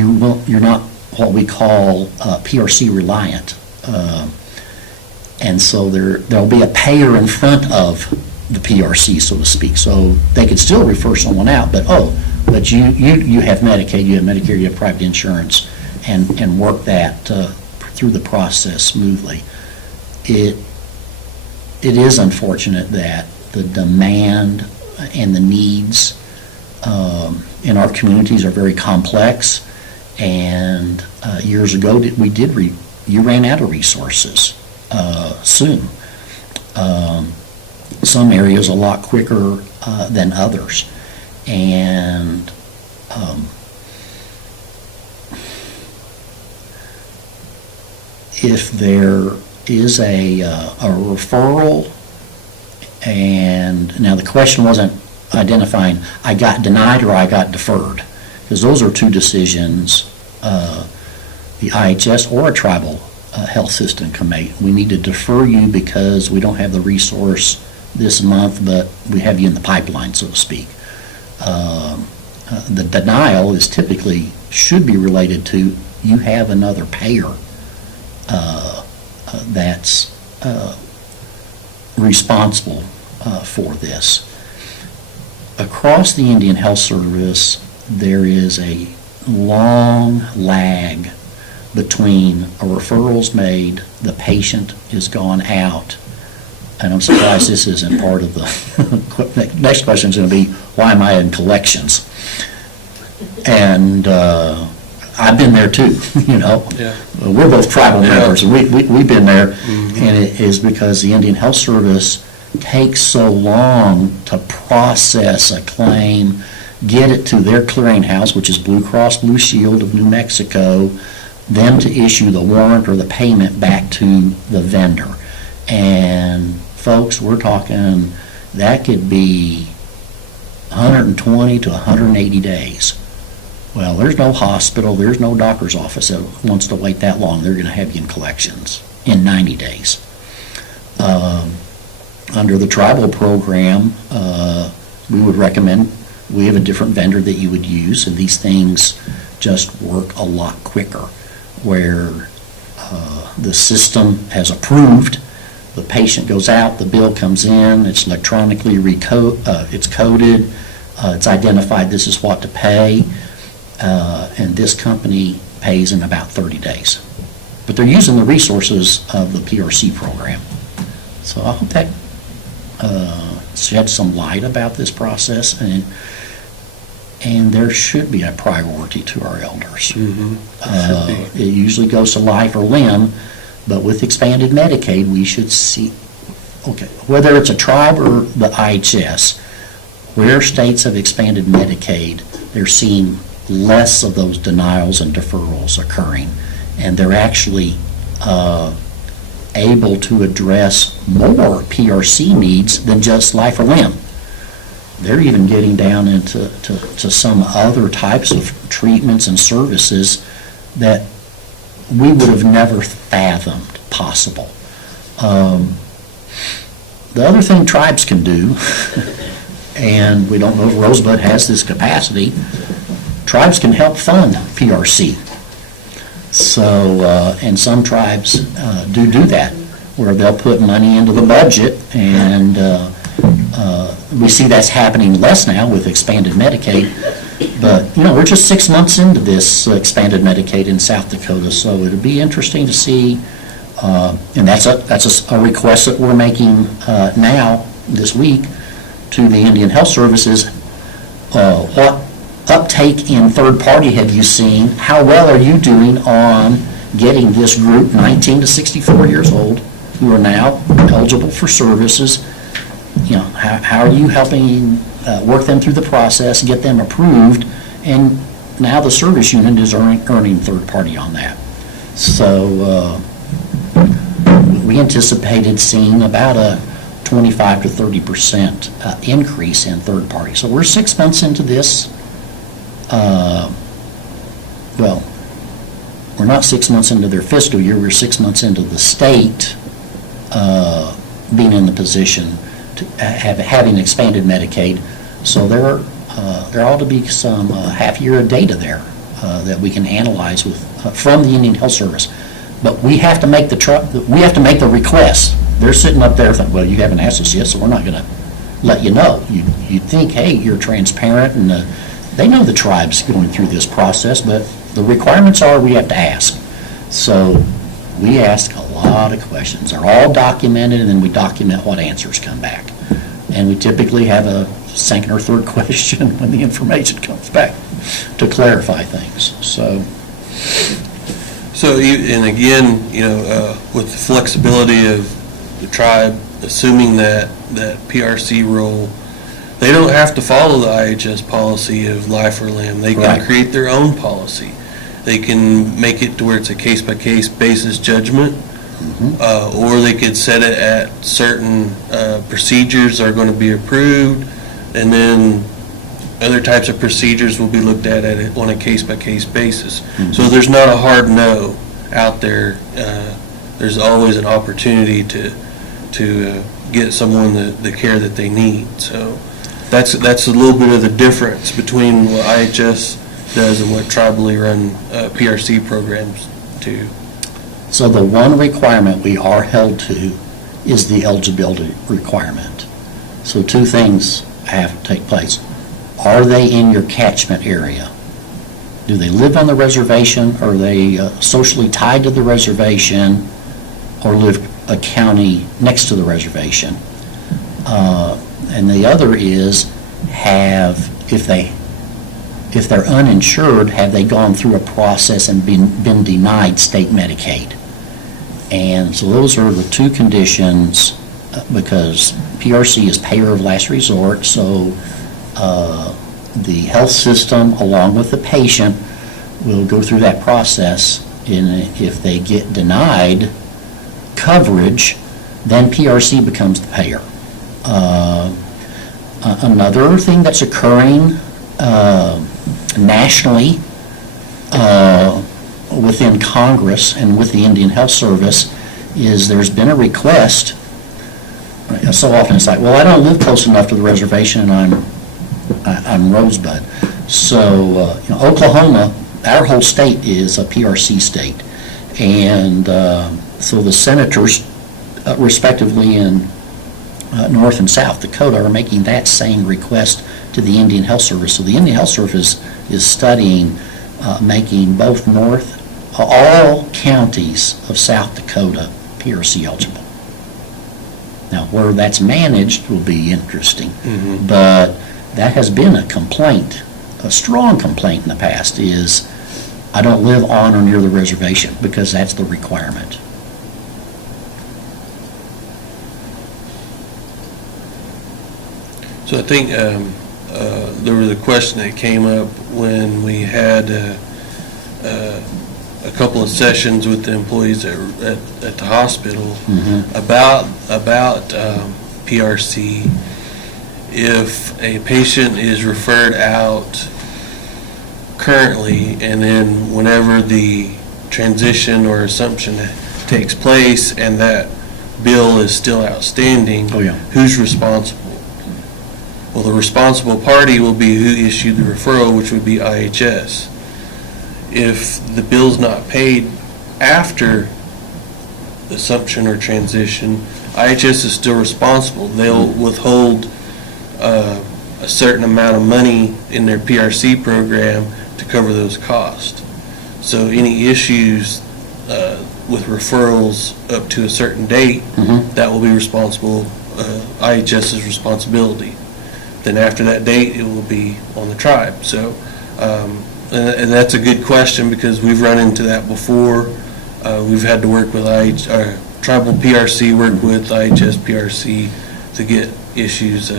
you're not what we call PRC reliant. And so there'll be a payer in front of the PRC, so to speak. So they could still refer someone out, but but you have Medicaid, you have Medicare, you have private insurance, and work that through the process smoothly. It is unfortunate that the demand and the needs in our communities are very complex. And years ago, you ran out of resources soon. Some areas a lot quicker than others. And if there is a referral, and now the question wasn't identifying I got denied or I got deferred, because those are two decisions the IHS or a tribal health system can make. We need to defer you because we don't have the resource this month, but we have you in the pipeline, so to speak. The denial is typically should be related to you have another payer that's responsible for this. Across the Indian Health Service, there is a long lag between a referral's made, the patient is gone out, and I'm surprised this isn't part of the next question is going to be, why am I in collections? And I've been there too, you know. Yeah. We're both tribal members, and we've been there, and it is because the Indian Health Service takes so long to process a claim, get it to their clearinghouse, which is Blue Cross Blue Shield of New Mexico, them to issue the warrant or the payment back to the vendor. And folks, we're talking, that could be 120 to 180 days. Well, there's no hospital, there's no doctor's office that wants to wait that long. They're going to have you in collections in 90 days. Under the tribal program, we would recommend, we have a different vendor that you would use, and these things just work a lot quicker, where the system has approved, the patient goes out, the bill comes in, it's electronically it's coded, it's identified this is what to pay, and this company pays in about 30 days. But they're using the resources of the PRC program. So I hope that shed some light about this process, and there should be a priority to our elders. It usually goes to life or limb, but with expanded Medicaid, we should see, okay, whether it's a tribe or the IHS, where states have expanded Medicaid, they're seeing less of those denials and deferrals occurring, and they're actually able to address more PRC needs than just life or limb. They're even getting down into some other types of treatments and services that we would have never fathomed possible. The other thing tribes can do, and we don't know if Rosebud has this capacity, tribes can help fund PRC. So, and some tribes do that, where they'll put money into the budget, and we see that's happening less now with expanded Medicaid. But, you know, we're just 6 months into this expanded Medicaid in South Dakota, so it'll be interesting to see, and that's a request that we're making now, this week, to the Indian Health Services. What uptake in third party have you seen? How well are you doing on getting this group, 19 to 64 years old, who are now eligible for services? You know, how are you helping work them through the process, get them approved, and now the service unit is earning third party on that. So we anticipated seeing about a 25 to 30% increase in third party. So we're 6 months into this. Well, we're not 6 months into their fiscal year, we're 6 months into the state being in the position to having expanded Medicaid. So there ought to be some half year of data there that we can analyze with from the Indian Health Service. But we have to make the request. They're sitting up there thinking, well, you haven't asked us yet, so we're not gonna let you know. You'd think, hey, you're transparent, and they know the tribe's going through this process, but the requirements are we have to ask. So we ask a lot of questions. They're all documented, and then we document what answers come back. And we typically have a second or third question when the information comes back to clarify things, so. So, and again, with the flexibility of the tribe, assuming that PRC role, they don't have to follow the IHS policy of life or limb. They can Right. create their own policy. They can make it to where it's a case-by-case basis judgment, or they could set it at certain procedures are going to be approved, and then other types of procedures will be looked at it on a case-by-case basis. So there's not a hard no out there. There's always an opportunity to get someone the care that they need. So that's a little bit of the difference between what IHS does and what tribally run PRC programs do. So the one requirement we are held to is the eligibility requirement. So two things have to take place. Are they in your catchment area? Do they live on the reservation? Are they socially tied to the reservation, or live a county next to the reservation? And the other is, if they're uninsured, have they gone through a process and been denied state Medicaid? And so those are the two conditions, because PRC is payer of last resort, so the health system, along with the patient, will go through that process. And if they get denied coverage, then PRC becomes the payer. Another thing that's occurring nationally within Congress and with the Indian Health Service is there's been a request. So often it's like, well, I don't live close enough to the reservation, and I'm Rosebud. So Oklahoma, our whole state is a PRC state, and so the senators, respectively in North and South Dakota, are making that same request to the Indian Health Service. So the Indian Health Service is studying making both all counties of South Dakota PRC eligible. Now, where that's managed will be interesting, but that has been a complaint, a strong complaint in the past, is I don't live on or near the reservation, because that's the requirement. So I think there was a question that came up when we had a couple of sessions with the employees at the hospital about PRC. If a patient is referred out currently, and then whenever the transition or assumption takes place and that bill is still outstanding, who's responsible? Well, the responsible party will be who issued the referral, which would be IHS. If the bill's not paid after assumption or transition, IHS is still responsible. They'll withhold a certain amount of money in their PRC program to cover those costs. So any issues with referrals up to a certain date, that will be responsible, IHS's responsibility. Then after that date, it will be on the tribe. So, and that's a good question, because we've run into that before. We've had to work with tribal PRC, work with IHS PRC to get issues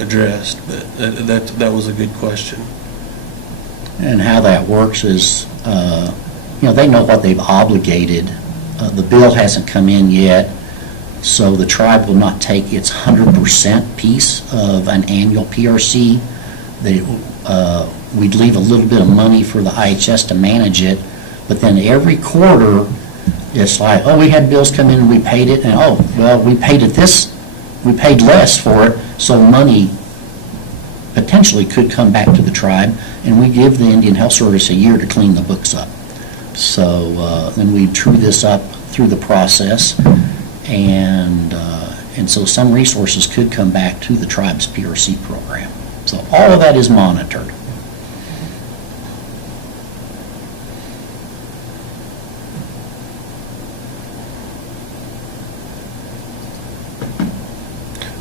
addressed. But that was a good question. And how that works is, they know what they've obligated. The bill hasn't come in yet, so the tribe will not take its 100% piece of an annual PRC. We'd leave a little bit of money for the IHS to manage it, but then every quarter, it's like, oh, we had bills come in and we paid it, and oh, well, we paid less for it, so money potentially could come back to the tribe, and we give the Indian Health Service a year to clean the books up. So then we true this up through the process, and so some resources could come back to the tribe's PRC program. So all of that is monitored.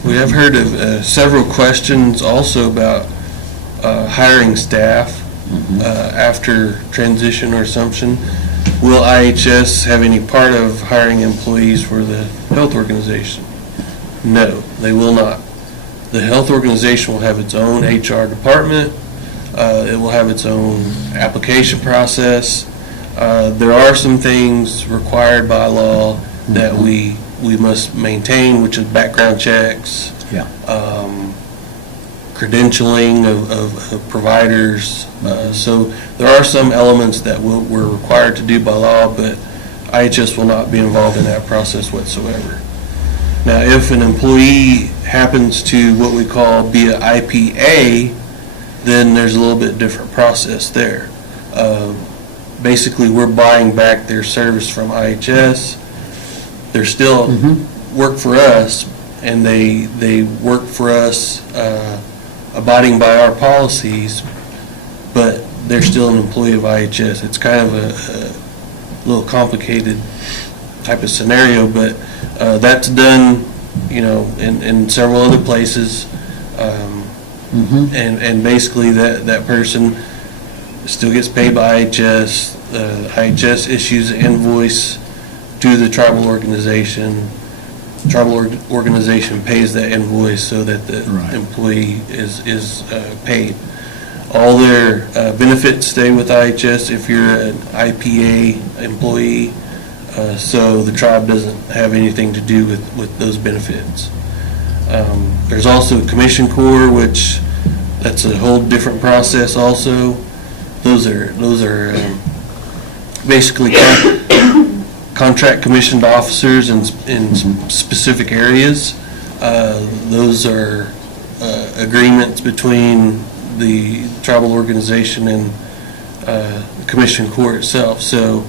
We have heard of several questions also about hiring staff after transition or assumption. Will IHS have any part of hiring employees for the health organization? No, they will not. The health organization will have its own HR department. It will have its own application process. There are some things required by law that we must maintain, which is background checks, Yeah. credentialing of providers. So there are some elements that we're required to do by law, but IHS will not be involved in that process whatsoever. Now, if an employee happens to what we call be an IPA, then there's a little bit different process there. Basically, we're buying back their service from IHS. They're still work for us, and they work for us abiding by our policies, but they're still an employee of IHS. It's kind of a little complicated type of scenario, but that's done, in several other places. And basically that person still gets paid by IHS. IHS issues an invoice to the tribal organization. Tribal organization pays that invoice so that the employee is paid. All their benefits stay with IHS if you're an IPA employee, so the tribe doesn't have anything to do with those benefits. There's also Commission Corps, which that's a whole different process also. Those are basically contract commissioned officers in specific areas. Those are agreements between the tribal organization and the Commission Corps itself. So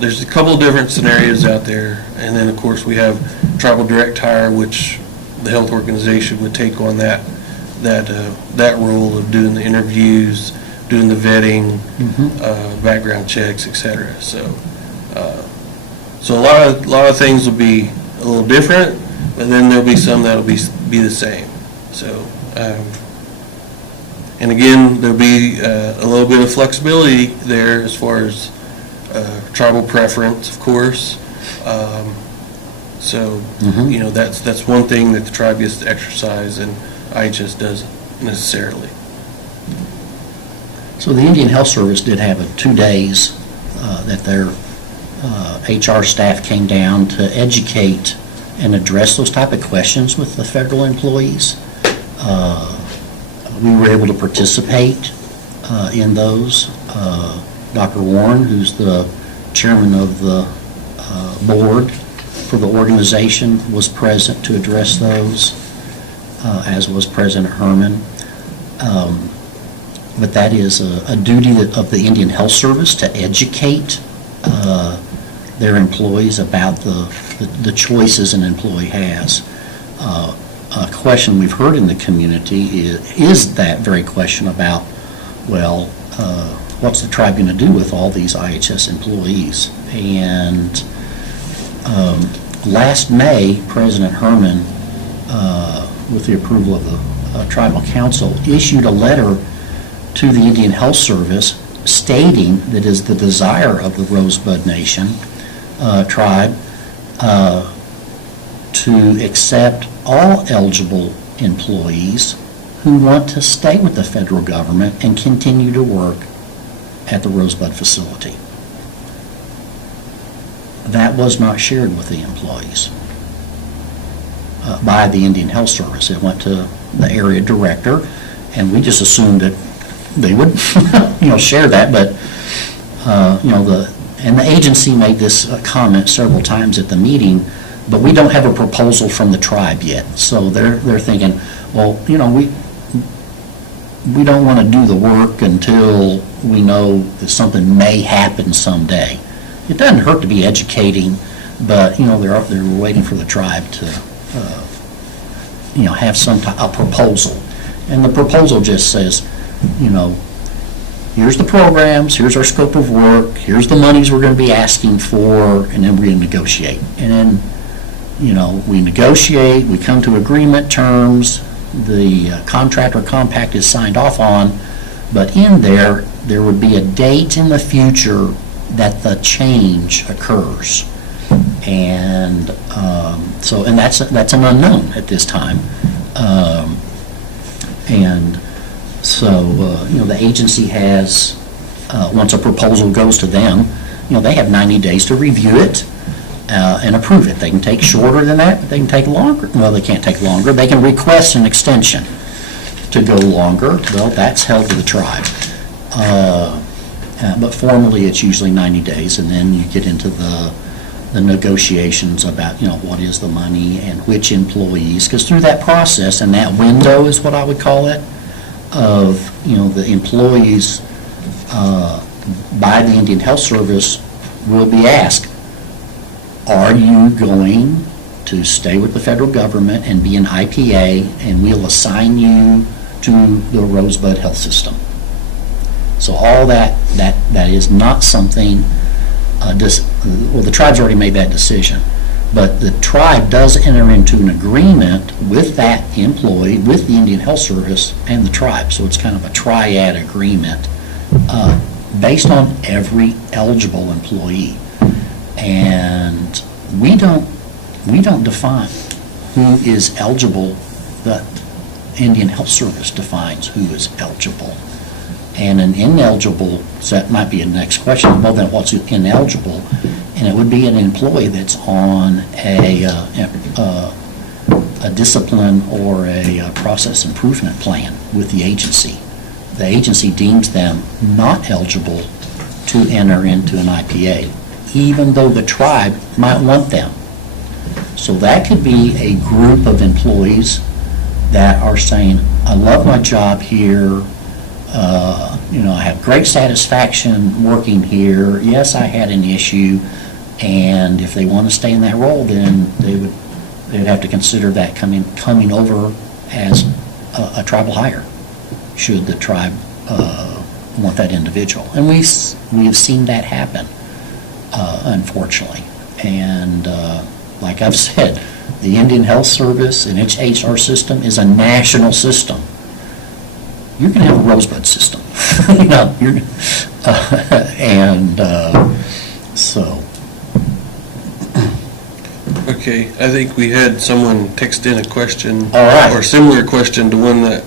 there's a couple of different scenarios out there. And then, of course, we have tribal direct hire, which the health organization would take on that role of doing the interviews, doing the vetting, background checks, etc. So a lot of things will be a little different, but then there'll be some that'll be the same. So, and again, there'll be a little bit of flexibility there as far as tribal preference, of course. So, that's one thing that the tribe gets to exercise, and IHS doesn't necessarily. So the Indian Health Service did have 2 days that their HR staff came down to educate and address those type of questions with the federal employees. We were able to participate in those. Dr. Warren, who's the chairman of the board for the organization, was present to address those, as was President Herman. But that is a duty of the Indian Health Service to educate their employees about the choices an employee has. A question we've heard in the community is that very question about, well, what's the tribe going to do with all these IHS employees? And last May, President Herman, with the approval of the Tribal Council, issued a letter to the Indian Health Service stating that it is the desire of the Rosebud Nation tribe to accept all eligible employees who want to stay with the federal government and continue to work at the Rosebud facility. That was not shared with the employees by the Indian Health Service. It went to the area director, and we just assumed that they would, share that. But the agency made this comment several times at the meeting, but we don't have a proposal from the tribe yet. So they're thinking, well, we don't want to do the work until we know that something may happen someday. It doesn't hurt to be educating, but, they're waiting for the tribe to, have a proposal. And the proposal just says, here's the programs, here's our scope of work, here's the monies we're going to be asking for, and then we're going to negotiate. And then, we negotiate, we come to agreement terms, the contract or compact is signed off on, but in there would be a date in the future that the change occurs. And and that's an unknown at this time. The agency has, once a proposal goes to them, they have 90 days to review it and approve it. They can take shorter than that, but they can take longer. Well, they can't take longer. They can request an extension to go longer. Well, that's held to the tribe. But formally, it's usually 90 days, and then you get into the negotiations about, what is the money and which employees, because through that process, and that window is what I would call it, of, the employees by the Indian Health Service will be asked, are you going to stay with the federal government and be an IPA, and we'll assign you to the Rosebud Health System? So all that is not something, the tribe's already made that decision, but the tribe does enter into an agreement with that employee, with the Indian Health Service and the tribe. So it's kind of a triad agreement based on every eligible employee. And we don't define who is eligible. The Indian Health Service defines who is eligible. And an ineligible, so that might be a next question, well, then what's ineligible? And it would be an employee that's on a discipline or a process improvement plan with the agency. The agency deems them not eligible to enter into an IPA, even though the tribe might want them. So that could be a group of employees that are saying, I love my job here, I have great satisfaction working here. Yes, I had an issue, and if they want to stay in that role, then they'd have to consider that coming over as a tribal hire, should the tribe want that individual. And we have seen that happen, unfortunately. And like I've said, the Indian Health Service and its HR system is a national system. You're going to have a Rosebud system, so. Okay, I think we had someone text in a question. All right. Or similar question to one that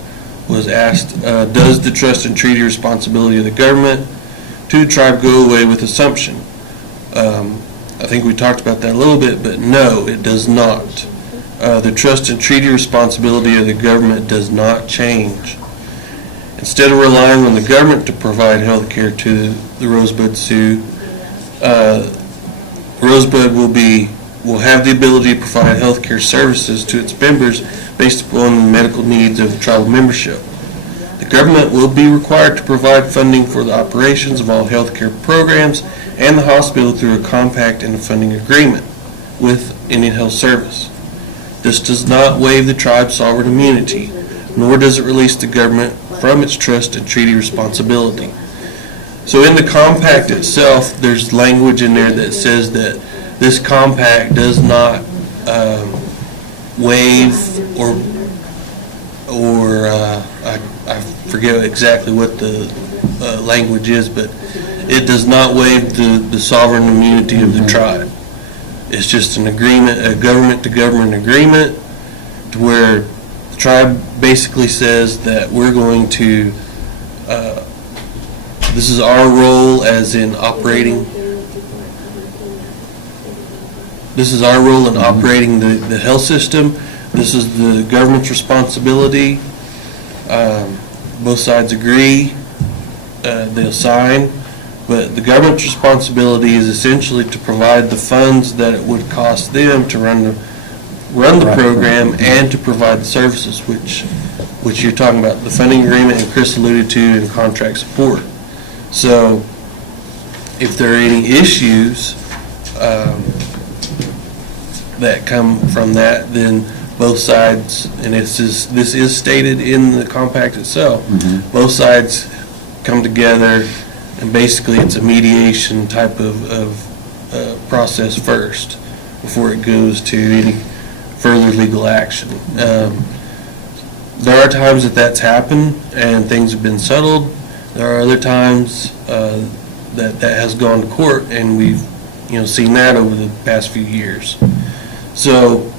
was asked. Does the trust and treaty responsibility of the government to the tribe go away with assumption? I think we talked about that a little bit, but no, it does not. The trust and treaty responsibility of the government does not change. Instead of relying on the government to provide health care to the Rosebud Sioux, Rosebud will have the ability to provide health care services to its members based upon the medical needs of the tribal membership. The government will be required to provide funding for the operations of all health care programs and the hospital through a compact and a funding agreement with Indian Health Service. This does not waive the tribe's sovereign immunity, nor does it release the government from its trust and treaty responsibility. So in the compact itself, there's language in there that says that this compact does not waive or I forget exactly what the language is, but it does not waive the sovereign immunity of the tribe. It's just an agreement, a government-to-government agreement, to where the tribe basically says that we're going to, this is our role as in operating, this is our role in operating the health system. This is the government's responsibility. Both sides agree, they'll sign. But the government's responsibility is essentially to provide the funds that it would cost them to run the program and to provide the services, which which you're talking about, the funding agreement, and Chris alluded to, and contract support. So if there are any issues that come from that, then both sides, and this is stated in the compact itself, both sides come together, and basically it's a mediation type of process first before it goes to any further legal action. There are times that that's happened and things have been settled. There are other times that has gone to court, and we've seen that over the past few years. So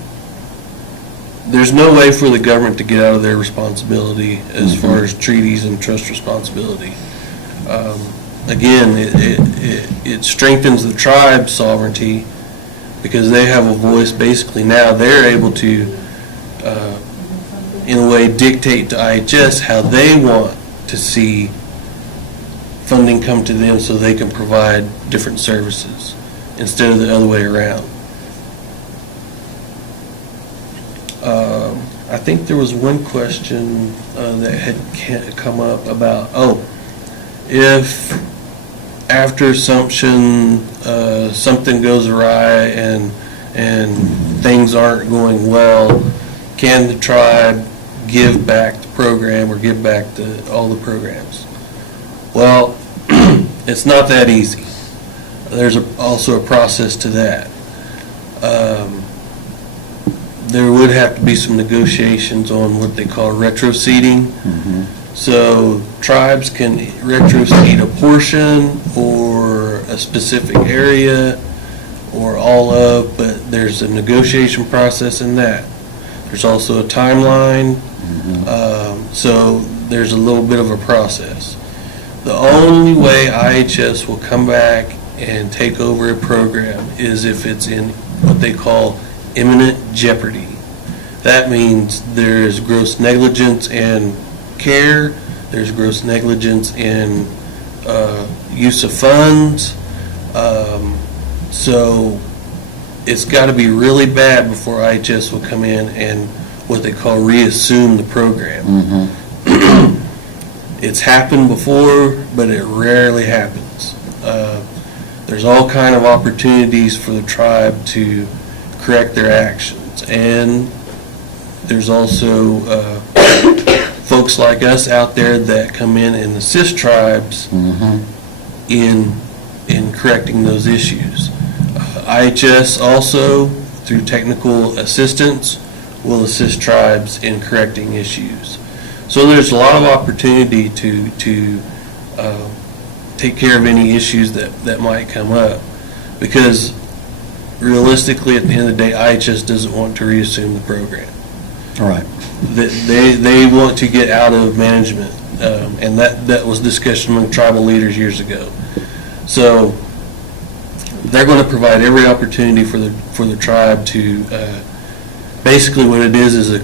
there's no way for the government to get out of their responsibility as far as treaties and trust responsibility. Again, it strengthens the tribe's sovereignty because they have a voice. Basically now they're able to, in a way, dictate to IHS how they want to see funding come to them so they can provide different services instead of the other way around. I think there was one question that had come up about, if after assumption something goes awry and things aren't going well, can the tribe give back the program or give back all the programs? Well, it's not that easy. There's also a process to that. There would have to be some negotiations on what they call retroseeding. So tribes can retroseed a portion or a specific area or all of, but there's a negotiation process in that. There's also a timeline, so there's a little bit of a process. The only way IHS will come back and take over a program is if it's in what they call imminent jeopardy. That means there's gross negligence in care, there's gross negligence in use of funds, so it's got to be really bad before IHS will come in and what they call reassume the program. It's happened before, but it rarely happens. There's all kind of opportunities for the tribe to correct their actions, and there's also folks like us out there that come in and assist tribes in correcting those issues. IHS also, through technical assistance, will assist tribes in correcting issues. So there's a lot of opportunity to take care of any issues that might come up, because realistically, at the end of the day, IHS doesn't want to reassume the program. All right. They want to get out of management, and that was discussion among tribal leaders years ago. So they're going to provide every opportunity for the tribe to, basically what it is a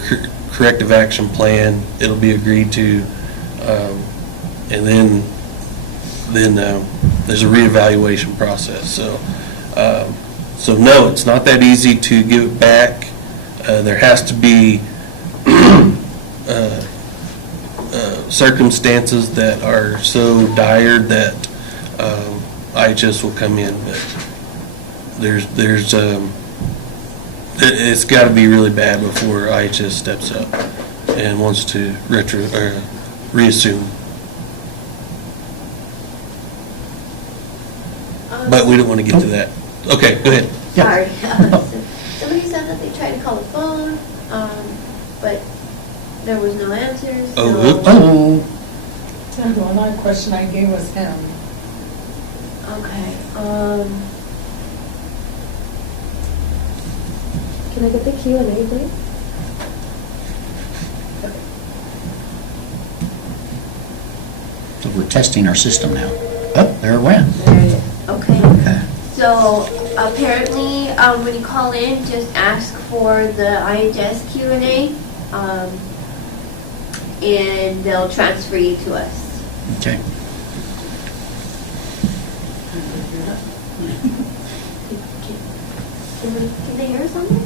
corrective action plan. It'll be agreed to, and then there's a reevaluation process. So no, it's not that easy to give it back. There has to be circumstances that are so dire that IHS will come in, but it's got to be really bad before IHS steps up and wants to reassume. But we don't want to get to that. Okay, go ahead. Sorry. Somebody said that they tried to call the phone, but there was no answers. Oh, no. oops. Oh. One other question I gave was him. Okay. Can I get the Q&A, please? So we're testing our system now. Oh, there it went. There it is. Okay. Okay. So apparently, when you call in, just ask for the IHS Q&A, and they'll transfer you to us. Okay. Can they hear something?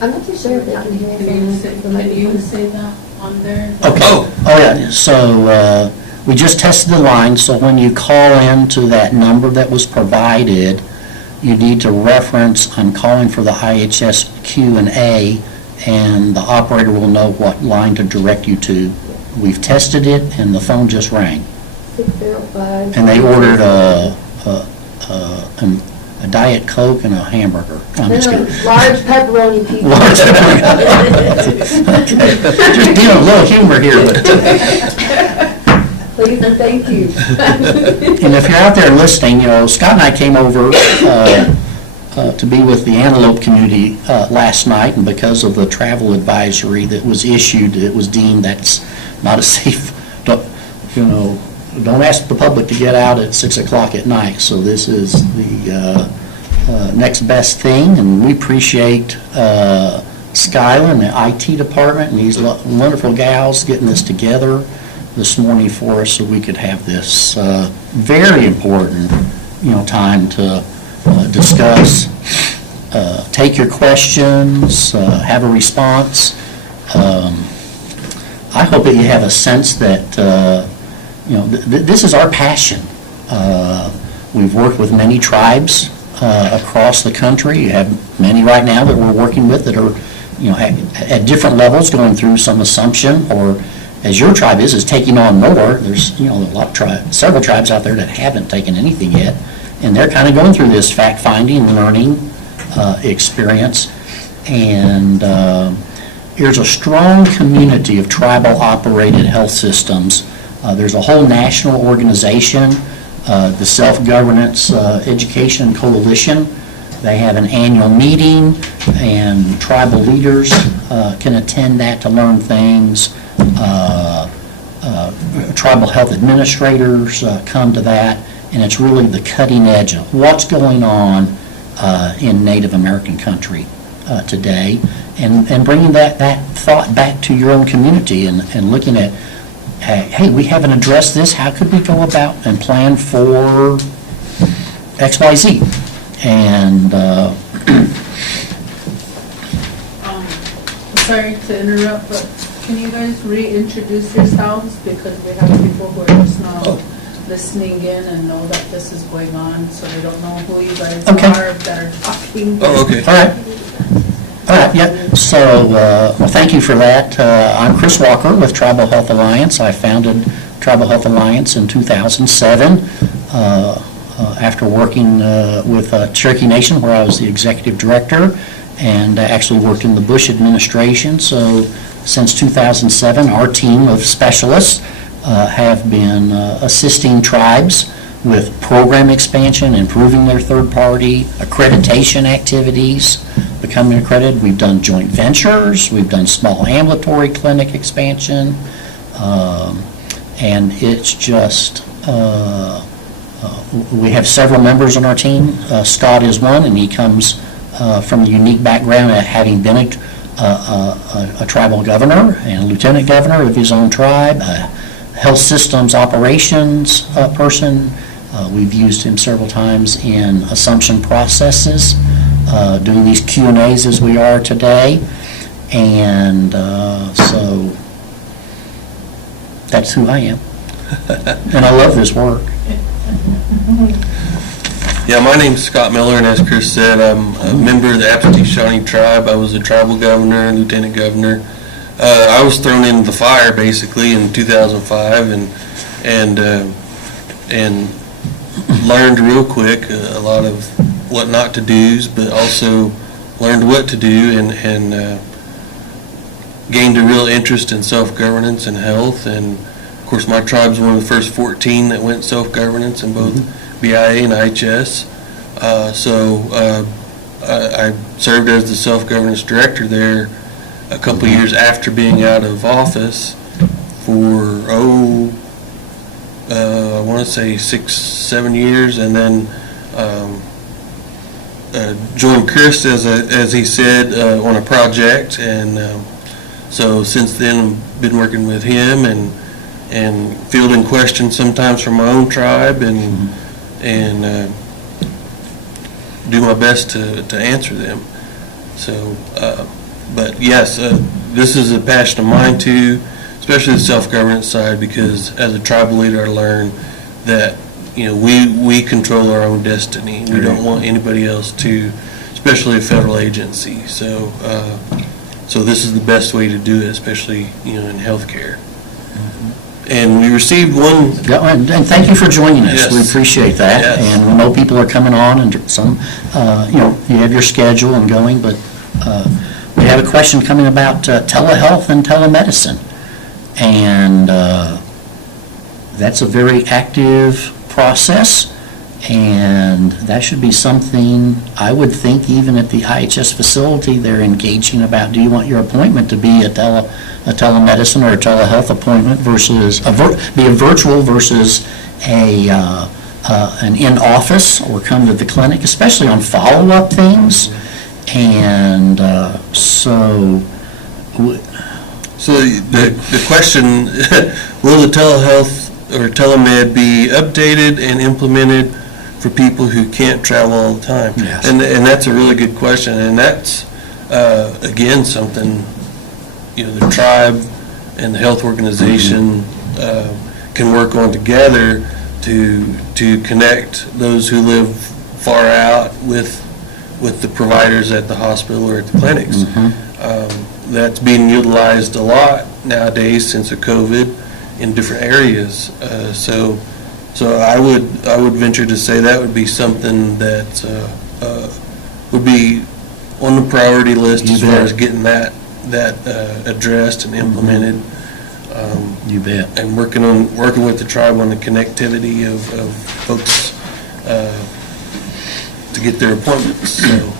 I'm not too sure if they can hear us. Can you say that? on there? Okay. Oh. Oh, yeah, so, we just tested the line, so when you call in to that number that was provided, you need to reference, I'm calling for the IHS Q&A, and the operator will know what line to direct you to. We've tested it, and the phone just rang. 605. And they ordered a Diet Coke and a hamburger. I'm just kidding. Large pepperoni pizza. Large Okay. Just being a little humor here, but, Please and thank you. and if you're out there listening, Scott and I came over to be with the antelope community last night, and because of the travel advisory that was issued, it was deemed that's not a safe, don't ask the public to get out at 6 o'clock at night. So this is the next best thing, and we appreciate Skylar and the IT department and these wonderful gals getting this together this morning for us so we could have this very important, time to discuss, take your questions, have a response. I hope that you have a sense that this is our passion. We've worked with many tribes across the country. You have many right now that we're working with that are, at different levels going through some assumption, or as your tribe is taking on more. There's, a lot of several tribes out there that haven't taken anything yet, and they're kind of going through this fact-finding, learning experience. And there's a strong community of tribal-operated health systems. There's a whole national organization, the Self-Governance Education Coalition. They have an annual meeting, and tribal leaders can attend that to learn things. Tribal health administrators come to that, and it's really the cutting edge of what's going on in Native American country today, and bringing that thought back to your own community and looking at, hey, we haven't addressed this. How could we go about and plan for X, Y, Z? And sorry to interrupt, but can you guys reintroduce yourselves? Because we have people who are just now listening in and know that this is going on, so they don't know who you guys are that are talking. Oh, okay. All right. All right, yeah. So, well, thank you for that. I'm Chris Walker with Tribal Health Alliance. I founded Tribal Health Alliance in 2007 after working with Cherokee Nation, where I was the executive director, and actually worked in the Bush administration. So since 2007, our team of specialists have been assisting tribes with program expansion, improving their third-party accreditation activities, becoming accredited. We've done joint ventures, we've done small ambulatory clinic expansion, and it's just, we have several members on our team. Scott is one, and he comes from a unique background at having been a tribal governor and lieutenant governor of his own tribe, a health systems operations person. We've used him several times in assumption processes, doing these Q&As as we are today. And so that's who I am. And I love this work. Yeah, my name's Scott Miller, and as Chris said, I'm a member of the absentee Shawnee Tribe. I was a tribal governor and lieutenant governor. I was thrown into the fire basically in 2005, and learned real quick a lot of what not to do's, but also learned what to do, and gained a real interest in self-governance and health. And of course, my tribe's one of the first 14 that went self-governance in both BIA and IHS. I served as the self-governance director there a couple of years after being out of office for, I want to say 6-7 years, and then joined Chris, as he said, on a project. And so since then, I've been working with him and fielding questions sometimes from my own tribe, and do my best to answer them. So But yes, this is a passion of mine too, especially the self-governance side, because as a tribal leader, I learned that, we control our own destiny. We don't want anybody else to, especially a federal agency. So, so this is the best way to do it, especially, in healthcare. And we received one. Yeah, and thank you for joining us. Yes. We appreciate that. Yes. And we know people are coming on and some, you have your schedule and going, but we have a question coming about telehealth and telemedicine. And that's a very active process, and that should be something, I would think, even at the IHS facility, they're engaging about, do you want your appointment to be a telemedicine or a telehealth appointment versus, be a virtual versus an in-office or come to the clinic, especially on follow-up things. And so the question, will the telehealth or telemed be updated and implemented for people who can't travel all the time? Yes. And that's a really good question, and that's, again, something, the tribe and the health organization can work on together to connect those who live far out with the providers at the hospital or at the clinics. That's being utilized a lot nowadays since the COVID in different areas. So I would venture to say that would be something that would be on the priority list as far as getting that addressed and implemented. you bet. And working with the tribe on the connectivity of folks to get their appointments. So.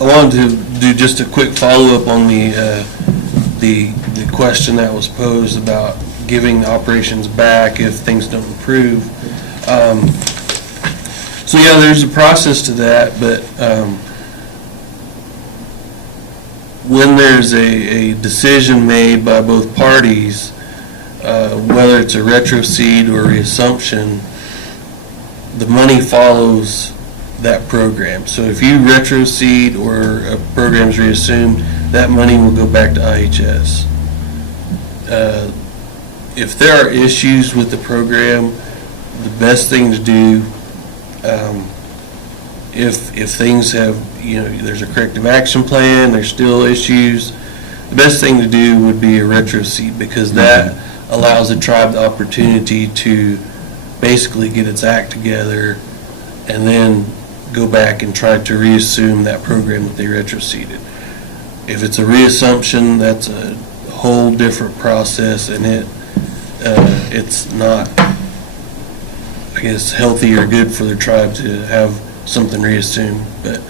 I wanted to do just a quick follow-up on the question that was posed about giving operations back if things don't improve. So yeah, there's a process to that, but when there's a decision made by both parties, whether it's a retrocede or reassumption, the money follows that program. So if you retrocede or a program's reassumed, that money will go back to IHS. If there are issues with the program, the best thing to do, if things have, there's a corrective action plan, there's still issues, the best thing to do would be a retrocede, because that allows the tribe the opportunity to basically get its act together and then go back and try to reassume that program that they retroceded. If it's a reassumption, that's a whole different process, and it's not, I guess, healthy or good for the tribe to have something reassumed. But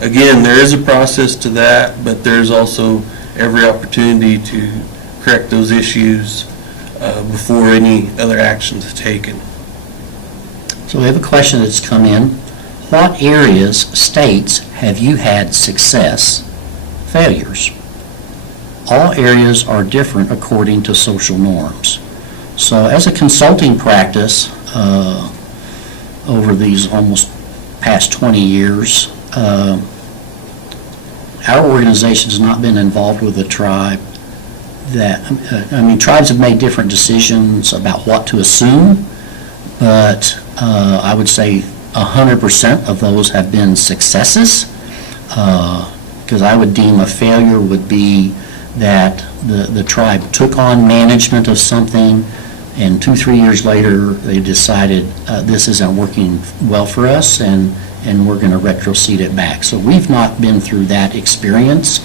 again, there is a process to that, but there's also every opportunity to correct those issues before any other action is taken. So we have a question that's come in. What areas, states, have you had success, failures? All areas are different according to social norms. So as a consulting practice, over these almost past 20 years, our organization has not been involved with a tribe that, tribes have made different decisions about what to assume, but I would say 100% of those have been successes, because I would deem a failure would be that the tribe took on management of something, and 2-3 years later they decided this isn't working well for us, and we're going to retrocede it back. So we've not been through that experience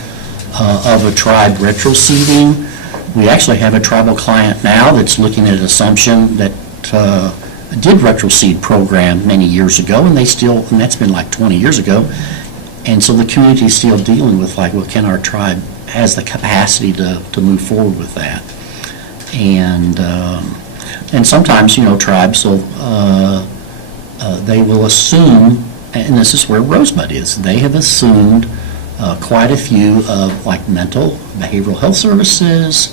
of a tribe retroceding. We actually have a tribal client now that's looking at an assumption that did retrocede program many years ago, and that's been like 20 years ago. And so the community is still dealing with well, can our tribe has the capacity to move forward with that? And sometimes, tribes will, they will assume, and this is where Rosebud is, they have assumed quite a few of mental, behavioral health services,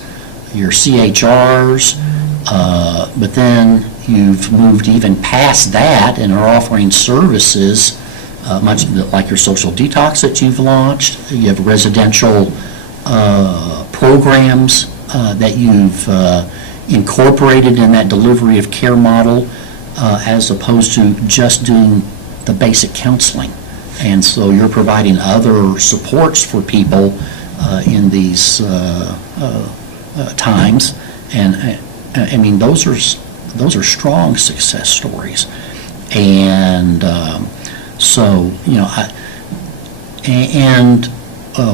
your CHRs, But then you've moved even past that and are offering services, much like your social detox that you've launched. You have residential programs that you've incorporated in that delivery of care model, as opposed to just doing the basic counseling. And so you're providing other supports for people in these times. And I mean, those are strong success stories. And so, you know,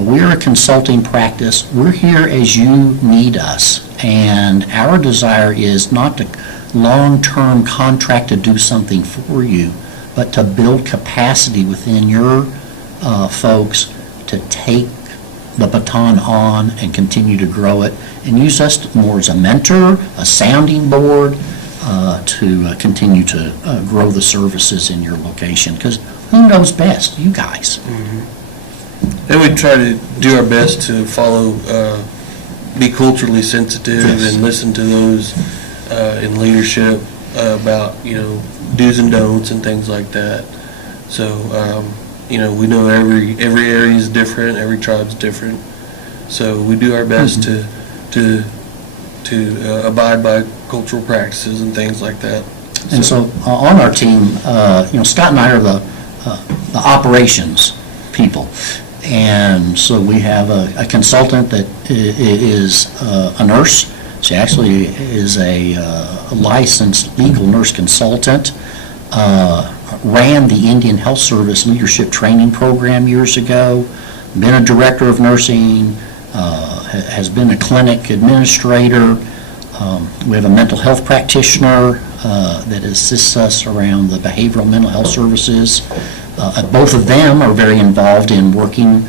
we're a consulting practice. We're here as you need us. And our desire is not to long-term contract to do something for you, but to build capacity within your folks to take the baton on and continue to grow it, and use us more as a mentor, a sounding board, to continue to grow the services in your location. Because who knows best? You guys. And we try to do our best to follow, be culturally sensitive and listen to those in leadership about, you know, do's and don'ts and things like that. So, you know, we know every area is different, every tribe's different. So we do our best to abide by cultural practices and things like that. And so on our team, you know, Scott and I are the operations people. And so we have a consultant that is a nurse. She actually is a licensed legal nurse consultant. Ran the Indian Health Service Leadership Training Program years ago. Been a director of nursing. Has been a clinic administrator. We have a mental health practitioner that assists us around the behavioral mental health services. Both of them are very involved in working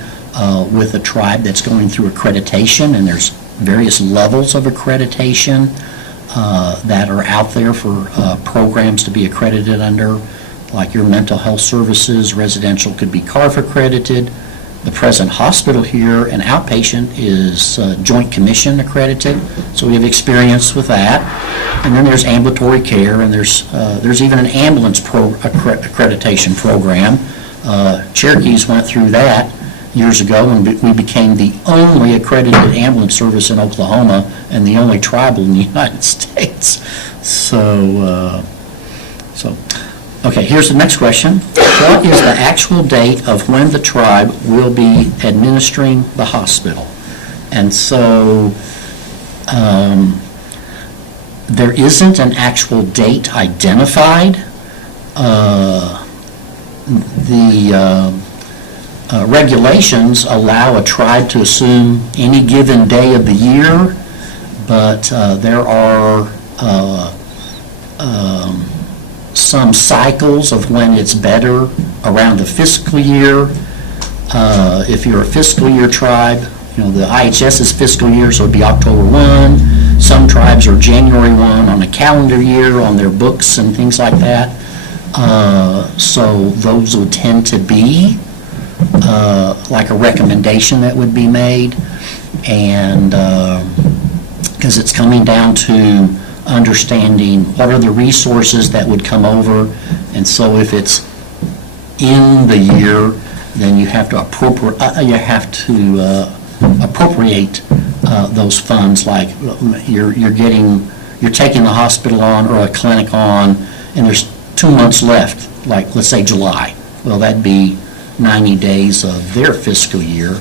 with a tribe that's going through accreditation, and there's various levels of accreditation that are out there for programs to be accredited under, like your mental health services. Residential could be CARF accredited. The present hospital here, an outpatient, is Joint Commission accredited, so we have experience with that. And then there's ambulatory care, and there's even an ambulance accreditation program. Cherokees went through that years ago, and we became the only accredited ambulance service in Oklahoma and the only tribal in the United States. So, okay, here's the next question. What is the actual date of when the tribe will be administering the hospital? And so there isn't an actual date identified. The regulations allow a tribe to assume any given day of the year, but there are some cycles of when it's better around the fiscal year. If you're a fiscal year tribe, you know, the IHS is fiscal year, so it'd be October 1. Some tribes are January 1 on a calendar year on their books and things like that. So those would tend to be like a recommendation that would be made, and because it's coming down to understanding what are the resources that would come over. And so if it's in the year, then you have to appropriate those funds. Like you're taking the hospital on or a clinic on, and there's 2 months left, like let's say July. Well, that'd be 90 days of their fiscal year,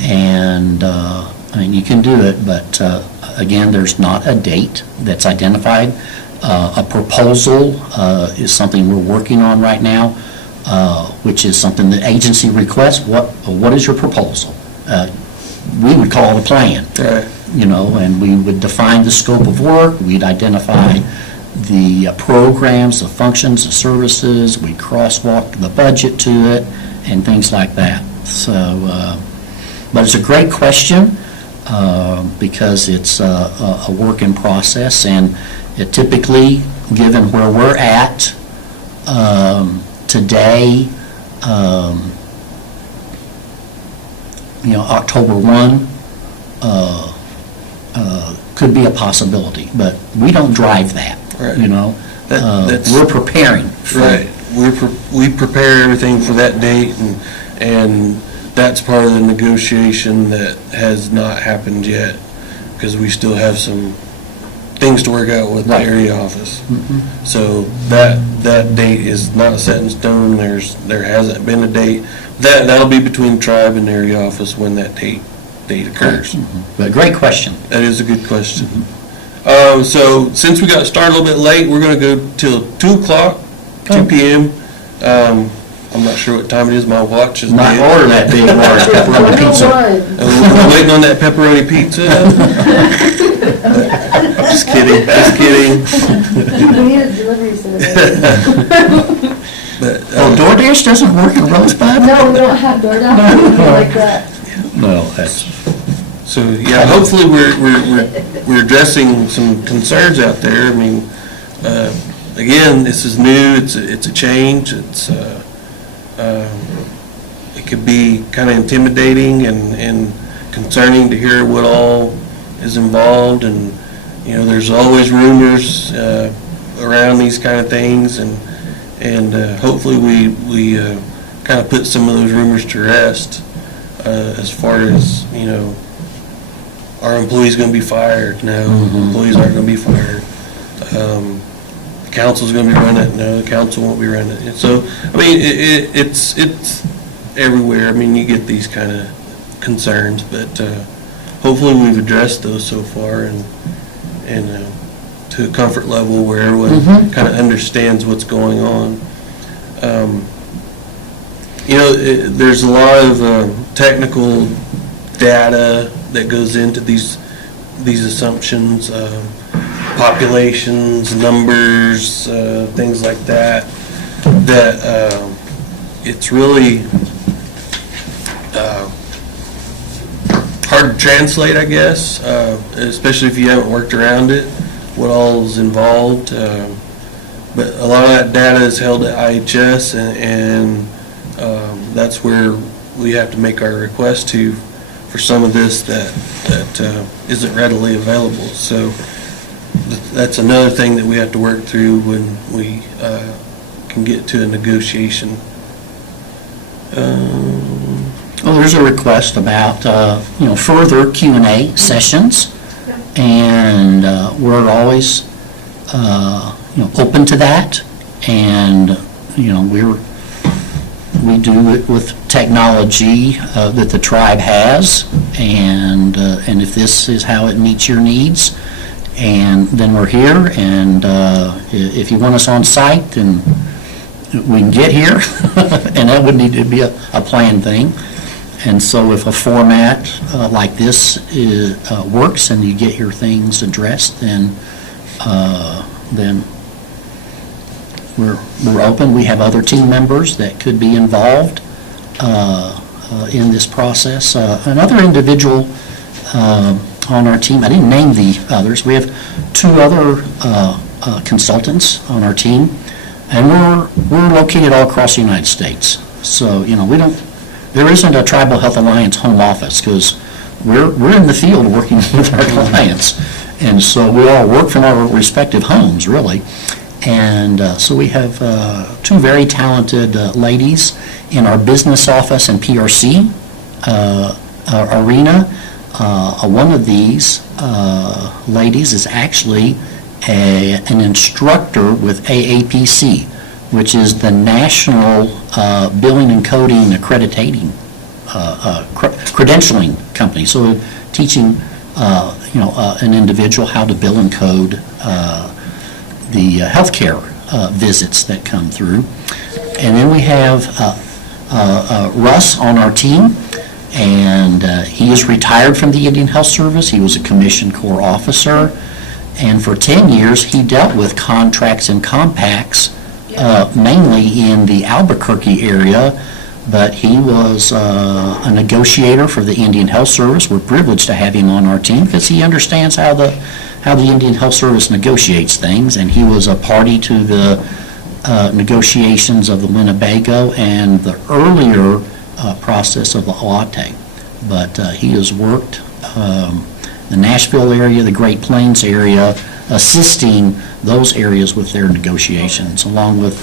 and I mean, you can do it, but again, there's not a date that's identified. A proposal is something we're working on right now, which is something the agency requests. What is your proposal? We would call it a plan. Right. You know, and we would define the scope of work. We'd identify the programs, the functions, the services. We'd crosswalk the budget to it and things like that. So, but it's a great question. Because it's a work in process, and it typically, given where we're at today, you know, October 1 could be a possibility, but we don't drive that, Right. you know? That's- We're preparing for Right, we prepare everything for that date, and that's part of the negotiation that has not happened yet, because we still have some things to work out with the Right. area office. So that date is not set in stone, there hasn't been a date. That'll be between tribe and area office when that date occurs. But great question. That is a good question. So since we got started a little bit late, we're gonna go till 2 o'clock, 2 p.m. I'm not sure what time it is, my watch is Not dead. order that big large pepperoni pizza. 101. We're waiting on that pepperoni pizza. Just kidding, just kidding. We need a delivery service. But, Oh, DoorDash doesn't work in Rosebud? No, we don't have DoorDash, or anything like that. No, that's, so, yeah, hopefully we're addressing some concerns out there. I mean, again, this is new, it's a change, it could be kind of intimidating and concerning to hear what all is involved, and, you know, there's always rumors around these kind of things, and hopefully we kind of put some of those rumors to rest, as far as, you know, are employees going to be fired? No, employees aren't going to be fired. The council's going to be running it? No, the council won't be running it. So, I mean, it's everywhere. I mean, you get these kind of concerns, but hopefully we've addressed those so far, and to a comfort level where everyone kind of understands what's going on. You know, there's a lot of technical data that goes into these assumptions, populations, numbers, things like that, that it's really hard to translate, I guess, especially if you haven't worked around it, what all is involved. But a lot of that data is held at IHS, and that's where we have to make our request to for some of this that isn't readily available. So that's another thing that we have to work through when we can get to a negotiation. well, there's a request about, you know, further Q&A sessions. And we're always, you know, open to that. And, you know, we do it with technology that the tribe has. And if this is how it meets your needs, and then we're here. And if you want us on site, then we can get here. And that would need to be a planned thing. And so if a format like this works and you get your things addressed, then we're open. We have other team members that could be involved in this process. Another individual on our team, I didn't name the others. We have 2 other consultants on our team, and we're located all across the United States. So, you know, there isn't a Tribal Health Alliance home office, because we're in the field working with our clients. And so we all work from our respective homes, really. And so we have 2 very talented ladies in our business office and PRC arena. One of these ladies is actually an instructor with AAPC, which is the National Billing and Coding Accrediting credentialing company. So teaching, you know, an individual how to bill and code the healthcare visits that come through. And then we have Russ on our team, and he is retired from the Indian Health Service. He was a commissioned corps officer, and for 10 years he dealt with contracts and compacts, mainly in the Albuquerque area, but he was a negotiator for the Indian Health Service. We're privileged to have him on our team because he understands how the Indian Health Service negotiates things, and he was a party to the negotiations of the Winnebago and the earlier process of the OATE. But he has worked the Nashville area, the Great Plains area, assisting those areas with their negotiations, along with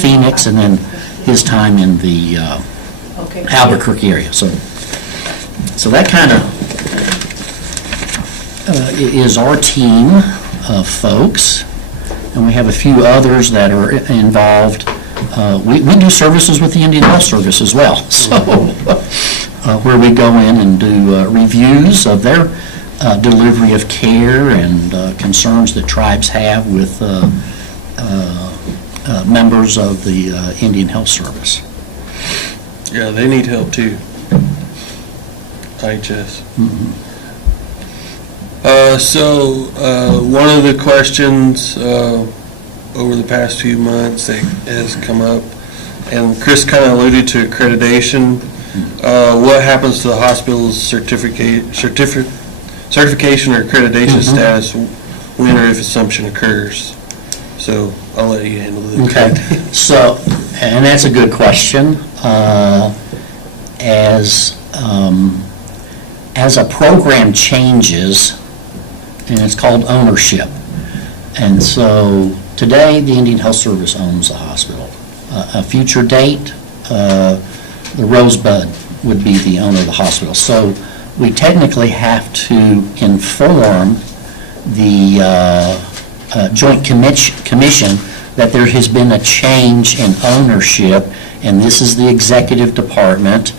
Phoenix, and then his time in the Okay. Albuquerque area. So that kind of is our team of folks, and we have a few others that are involved. We do services with the Indian Health Service as well, so where we go in and do reviews of their delivery of care and concerns that tribes have with members of the Indian Health Service. Yeah, they need help too. IHS. One of the questions over the past few months that has come up, and Chris kind of alluded to accreditation. What happens to the hospital's certification or accreditation status when or if assumption occurs? So I'll let you handle the Okay, so, and that's a good question. As a program changes, and it's called ownership, and so today, the Indian Health Service owns the hospital. A future date, the Rosebud would be the owner of the hospital. So we technically have to inform the Joint Commission that there has been a change in ownership, and this is the executive department.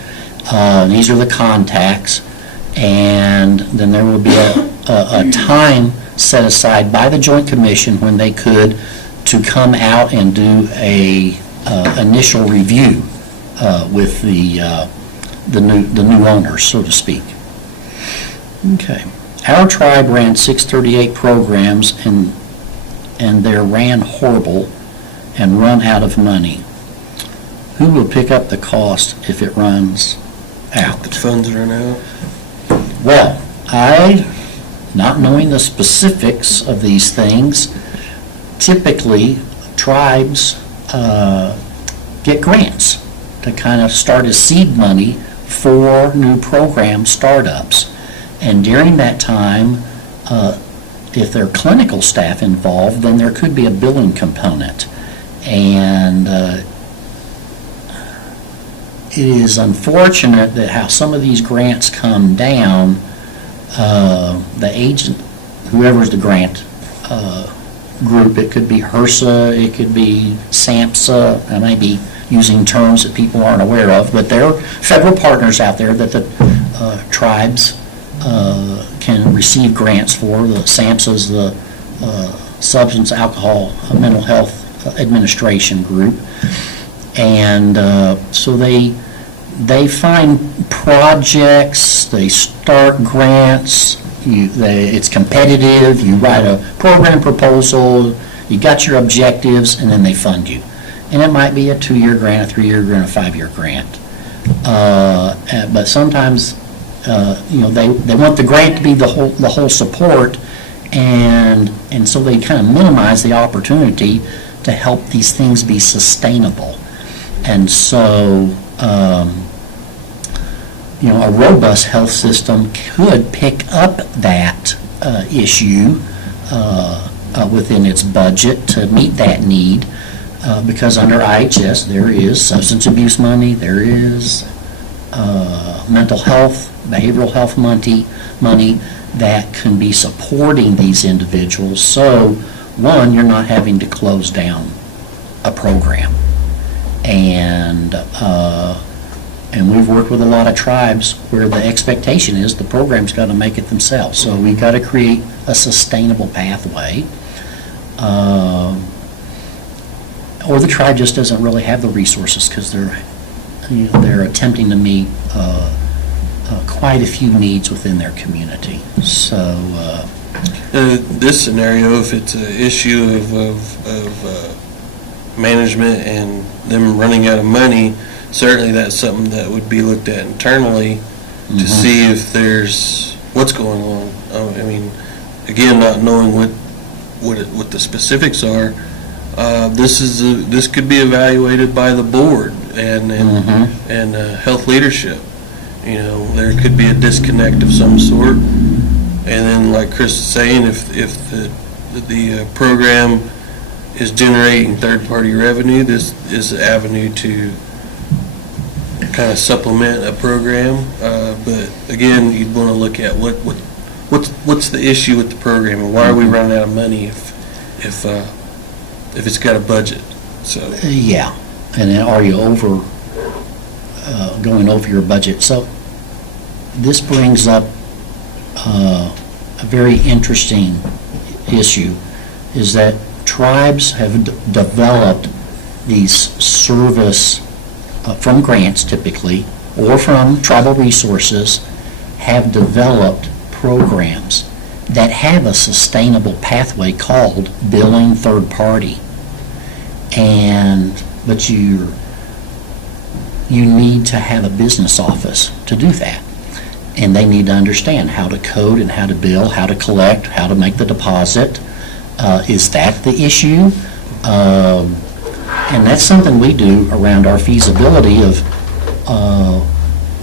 These are the contacts, and then there will be a time set aside by the Joint Commission when they could to come out and do a initial review with the new owners, so to speak. Okay. Our tribe ran 638 programs, and they're ran horrible and run out of money. Who will pick up the cost if it runs out? The funds run out. Well, not knowing the specifics of these things, typically tribes get grants to kind of start as seed money for new program startups. And during that time, if there are clinical staff involved, then there could be a billing component. And it is unfortunate that how some of these grants come down, the agent, whoever's the grant group, it could be HRSA, it could be SAMHSA, I may be using terms that people aren't aware of, but there are federal partners out there that the tribes can receive grants for. The SAMHSA is the Substance, Alcohol, Mental Health Administration group. And so they find projects, they start grants, it's competitive, you write a program proposal, you got your objectives, and then they fund you. And it might be a 2-year grant, a 3-year grant, a 5-year grant. But sometimes, they want the grant to be the whole support, and so they kind of minimize the opportunity to help these things be sustainable. And so, a robust health system could pick up that issue within its budget to meet that need, because under IHS there is substance abuse money, there is mental health, behavioral health money that can be supporting these individuals. So, one, you're not having to close down a program. And we've worked with a lot of tribes where the expectation is the program's got to make it themselves. So we've got to create a sustainable pathway. Or the tribe just doesn't really have the resources because they're attempting to meet quite a few needs within their community. So this scenario, if it's an issue of management and them running out of money, certainly that's something that would be looked at internally to see if there's what's going on. I mean, again, not knowing what the specifics are, this could be evaluated by the board and health leadership. There could be a disconnect of some sort, And then like Chris is saying, if the program is generating third-party revenue, this is an avenue to kind of supplement a program. But again, you'd want to look at what's the issue with the program, and why are we running out of money if it's got a budget? So Yeah, and then are you going over your budget? So this brings up a very interesting issue, is that tribes have developed these service from grants typically, or from tribal resources, have developed programs that have a sustainable pathway called billing third party. But you need to have a business office to do that. And they need to understand how to code and how to bill, how to collect, how to make the deposit. Is that the issue? And that's something we do around our feasibility of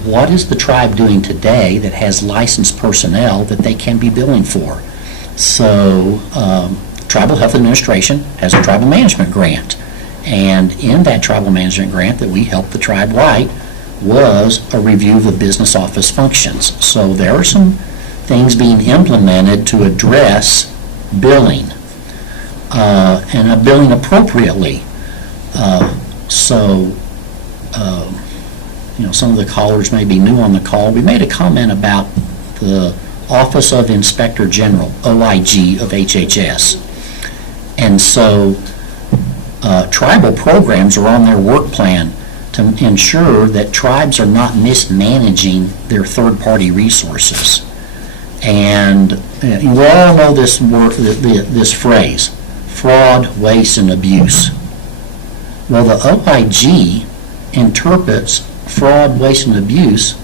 what is the tribe doing today that has licensed personnel that they can be billing for. So Tribal Health Administration has a tribal management grant. And in that tribal management grant that we helped the tribe write was a review of the business office functions. So there are some things being implemented to address billing and billing appropriately. Some of the callers may be new on the call. We made a comment about the Office of Inspector General, OIG of HHS. And so tribal programs are on their work plan to ensure that tribes are not mismanaging their third-party resources. And we all know this word, this phrase, fraud, waste, and abuse. Well, the OIG interprets fraud, waste, and abuse.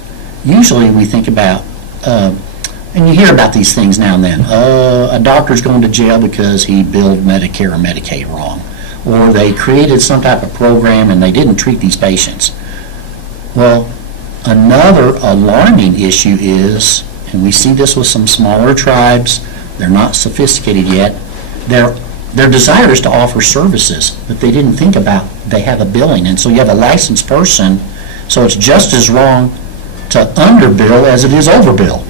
Usually we think about, and you hear about these things now and then, a doctor's going to jail because he billed Medicare or Medicaid wrong, or they created some type of program and they didn't treat these patients. Well, another alarming issue is, and we see this with some smaller tribes, they're not sophisticated yet, their desire is to offer services, but they didn't think about they have a billing, and so you have a licensed person, so it's just as wrong to underbill as it is overbill.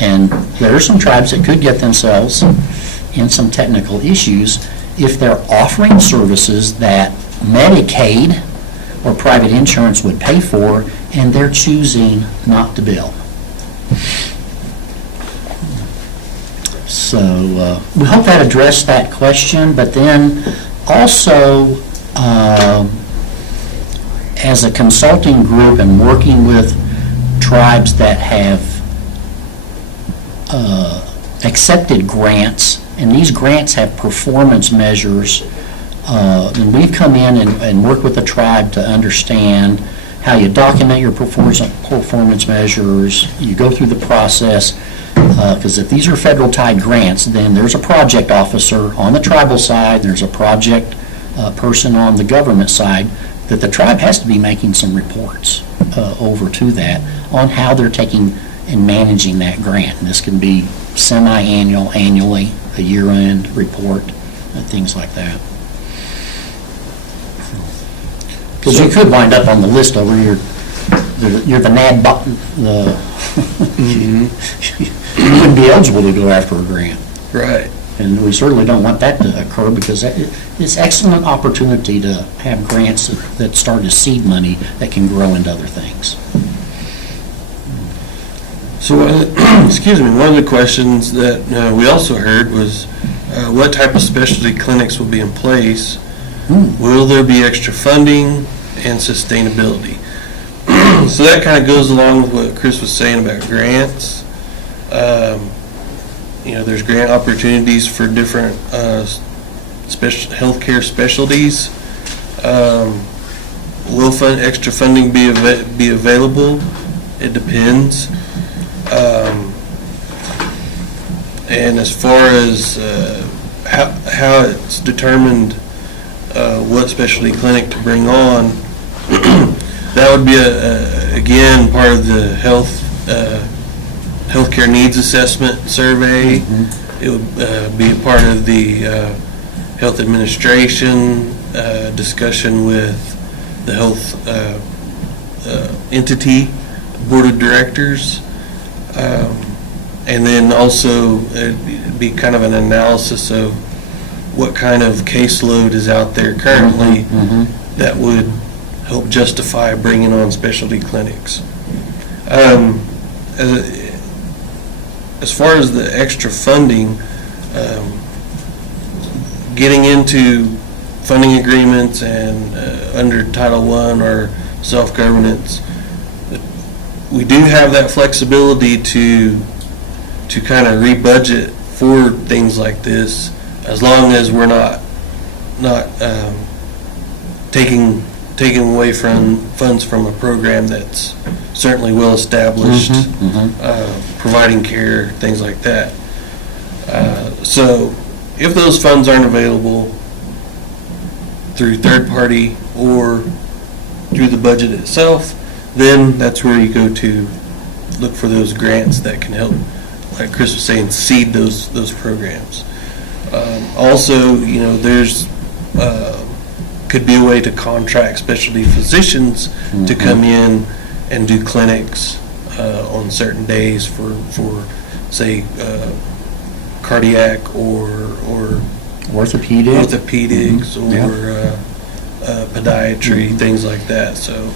And there are some tribes that could get themselves in some technical issues if they're offering services that Medicaid or private insurance would pay for, and they're choosing not to bill. So we hope that addressed that question, but then also as a consulting group and working with tribes that have accepted grants, and these grants have performance measures, and we've come in and worked with the tribe to understand how you document your performance measures, you go through the process, because if these are federal tied grants, then there's a project officer on the tribal side, there's a project person on the government side, that the tribe has to be making some reports over to that on how they're taking and managing that grant. And this can be semi-annual, annually, a year-end report, things like that. Because you could wind up on the list over here, you're the NAD button, you wouldn't be eligible to go after a grant. right. And we certainly don't want that to occur, because it's excellent opportunity to have grants that start as seed money that can grow into other things. So, excuse me, one of the questions that we also heard was what type of specialty clinics will be in place? Will there be extra funding and sustainability? So that kind of goes along with what Chris was saying about grants. There's grant opportunities for different healthcare specialties. Will extra funding be available? It depends. And as far as how it's determined what specialty clinic to bring on, that would be again part of the health healthcare needs assessment survey. It would be a part of the health administration, discussion with the health entity, board of directors. And then also it'd be kind of an analysis of what kind of caseload is out there currently that would help justify bringing on specialty clinics. As far as the extra funding, getting into funding agreements and under Title I or self-governance, we do have that flexibility to kind of rebudget for things like this, as long as we're not taking away from funds from a program that's certainly well established, providing care, things like that. So if those funds aren't available through third party or through the budget itself, then that's where you go to look for those grants that can help, like Chris was saying, seed those programs. Also, there's could be a way to contract specialty physicians to come in and do clinics on certain days for say cardiac or orthopedics or podiatry, things like that. So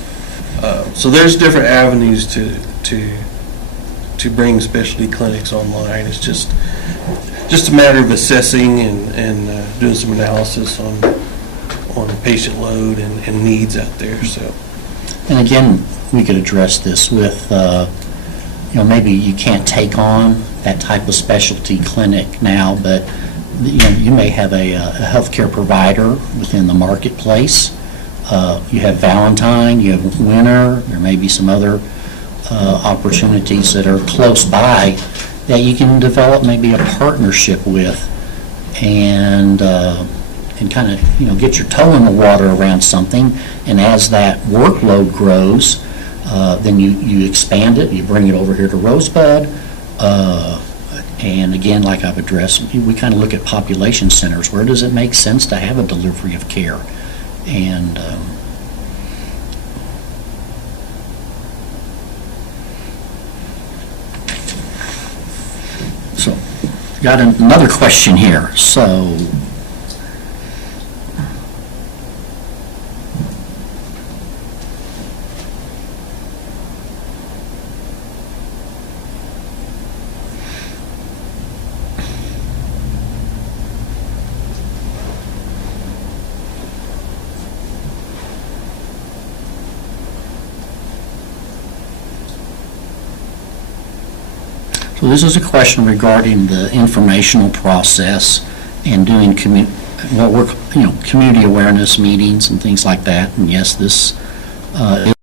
there's different avenues to bring specialty clinics online. It's just a matter of assessing and doing some analysis on patient load and needs out there. So, And again, we could address this with, maybe you can't take on that type of specialty clinic now, but you may have a healthcare provider within the marketplace. You have Valentine, you have Winter, there may be some other opportunities that are close by that you can develop maybe a partnership with and kind of, get your toe in the water around something. And as that workload grows, then you expand it, you bring it over here to Rosebud. And again, like I've addressed, we kind of look at population centers. Where does it make sense to have a delivery of care? And so, got another question here. So, So this is a question regarding the informational process and doing community awareness meetings and things like that. And yes, this is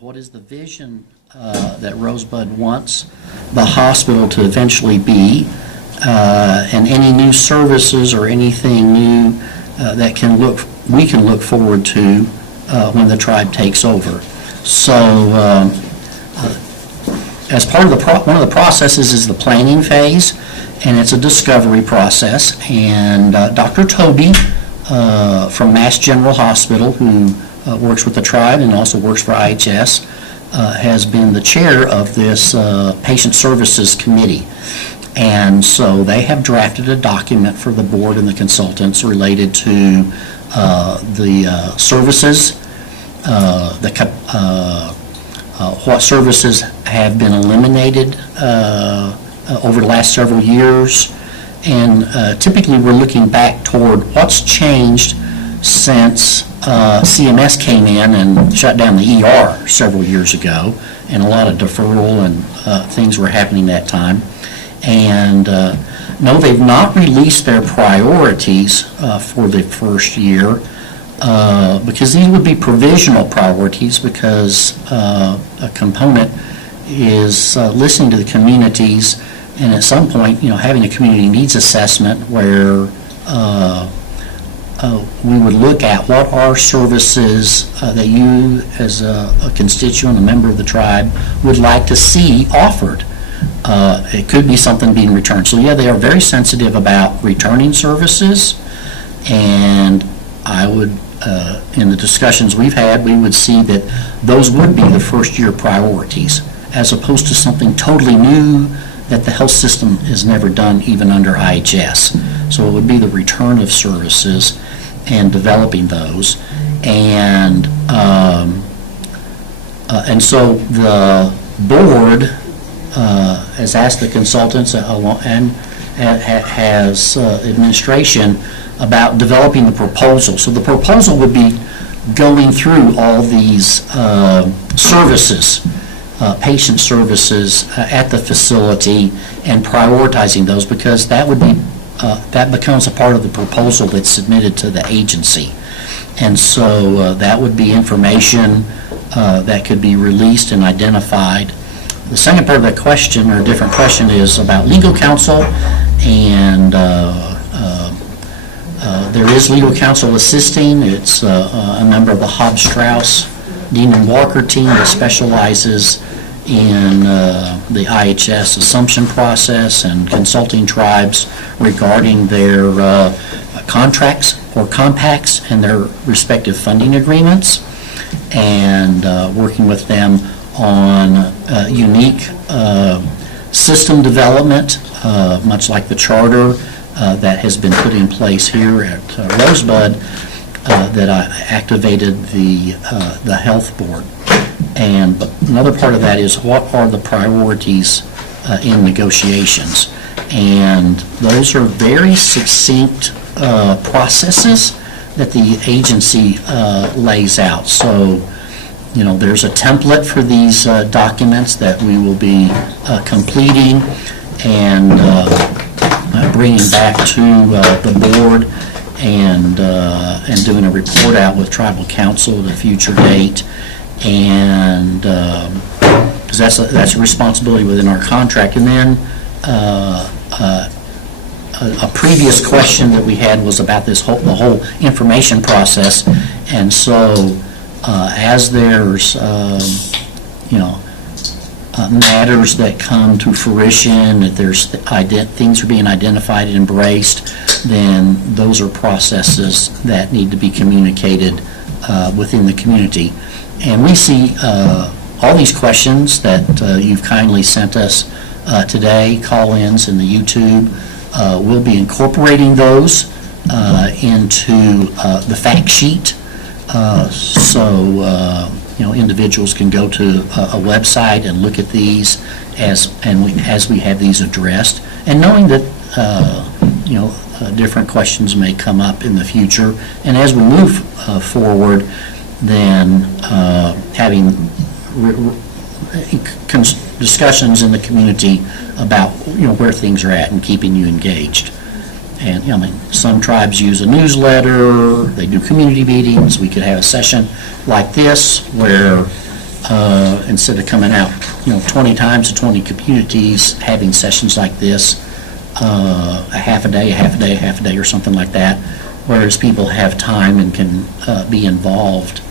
what is the vision that Rosebud wants the hospital to eventually be, and any new services or anything new that we can look forward to when the tribe takes over. So as part of one of the processes is the planning phase, and it's a discovery process. And Dr. Toby from Mass General Hospital, who works with the tribe and also works for IHS, has been the chair of this patient services committee. And so they have drafted a document for the board and the consultants related to the services, what services have been eliminated over the last several years. And typically we're looking back toward what's changed since CMS came in and shut down the ER several years ago, and a lot of deferral and things were happening that time. And no, they've not released their priorities for the first year, because these would be provisional priorities, because a component is listening to the communities, and at some point, having a community needs assessment where we would look at what are services that you as a constituent, a member of the tribe, would like to see offered. It could be something being returned. So yeah, they are very sensitive about returning services, and I would, in the discussions we've had, we would see that those would be the first year priorities, as opposed to something totally new that the health system has never done even under IHS. So it would be the return of services and developing those. And so the board has asked the consultants and has administration about developing the proposal. So the proposal would be going through all these services, patient services at the facility, and prioritizing those, because that would be that becomes a part of the proposal that's submitted to the agency. And so that would be information that could be released and identified. The second part of that question, or a different question, is about legal counsel, and there is legal counsel assisting. It's a member of the Hobbs Strauss, Dean and Walker team that specializes in the IHS assumption process and consulting tribes regarding their contracts or compacts and their respective funding agreements, and working with them on unique system development, much like the charter that has been put in place here at Rosebud, that I activated the health board. But another part of that is, what are the priorities in negotiations? And those are very succinct processes that the agency lays out. So, there's a template for these documents that we will be completing and bringing back to the board, and doing a report out with tribal council at a future date. And because that's a responsibility within our contract. And then a previous question that we had was about the whole information process. And so as there's matters that come to fruition, that there's things are being identified and embraced, then those are processes that need to be communicated within the community. And we see all these questions that you've kindly sent us today, call-ins and the YouTube. We'll be incorporating those into the fact sheet, so individuals can go to a website and look at these as we have these addressed, and knowing that different questions may come up in the future, and as we move forward, then having discussions in the community about where things are at and keeping you engaged. And some tribes use a newsletter, they do community meetings. We could have a session like this where instead of coming out, 20 times to 20 communities, having sessions like this, a half a day, a half a day, a half a day, or something like that, whereas people have time and can be involved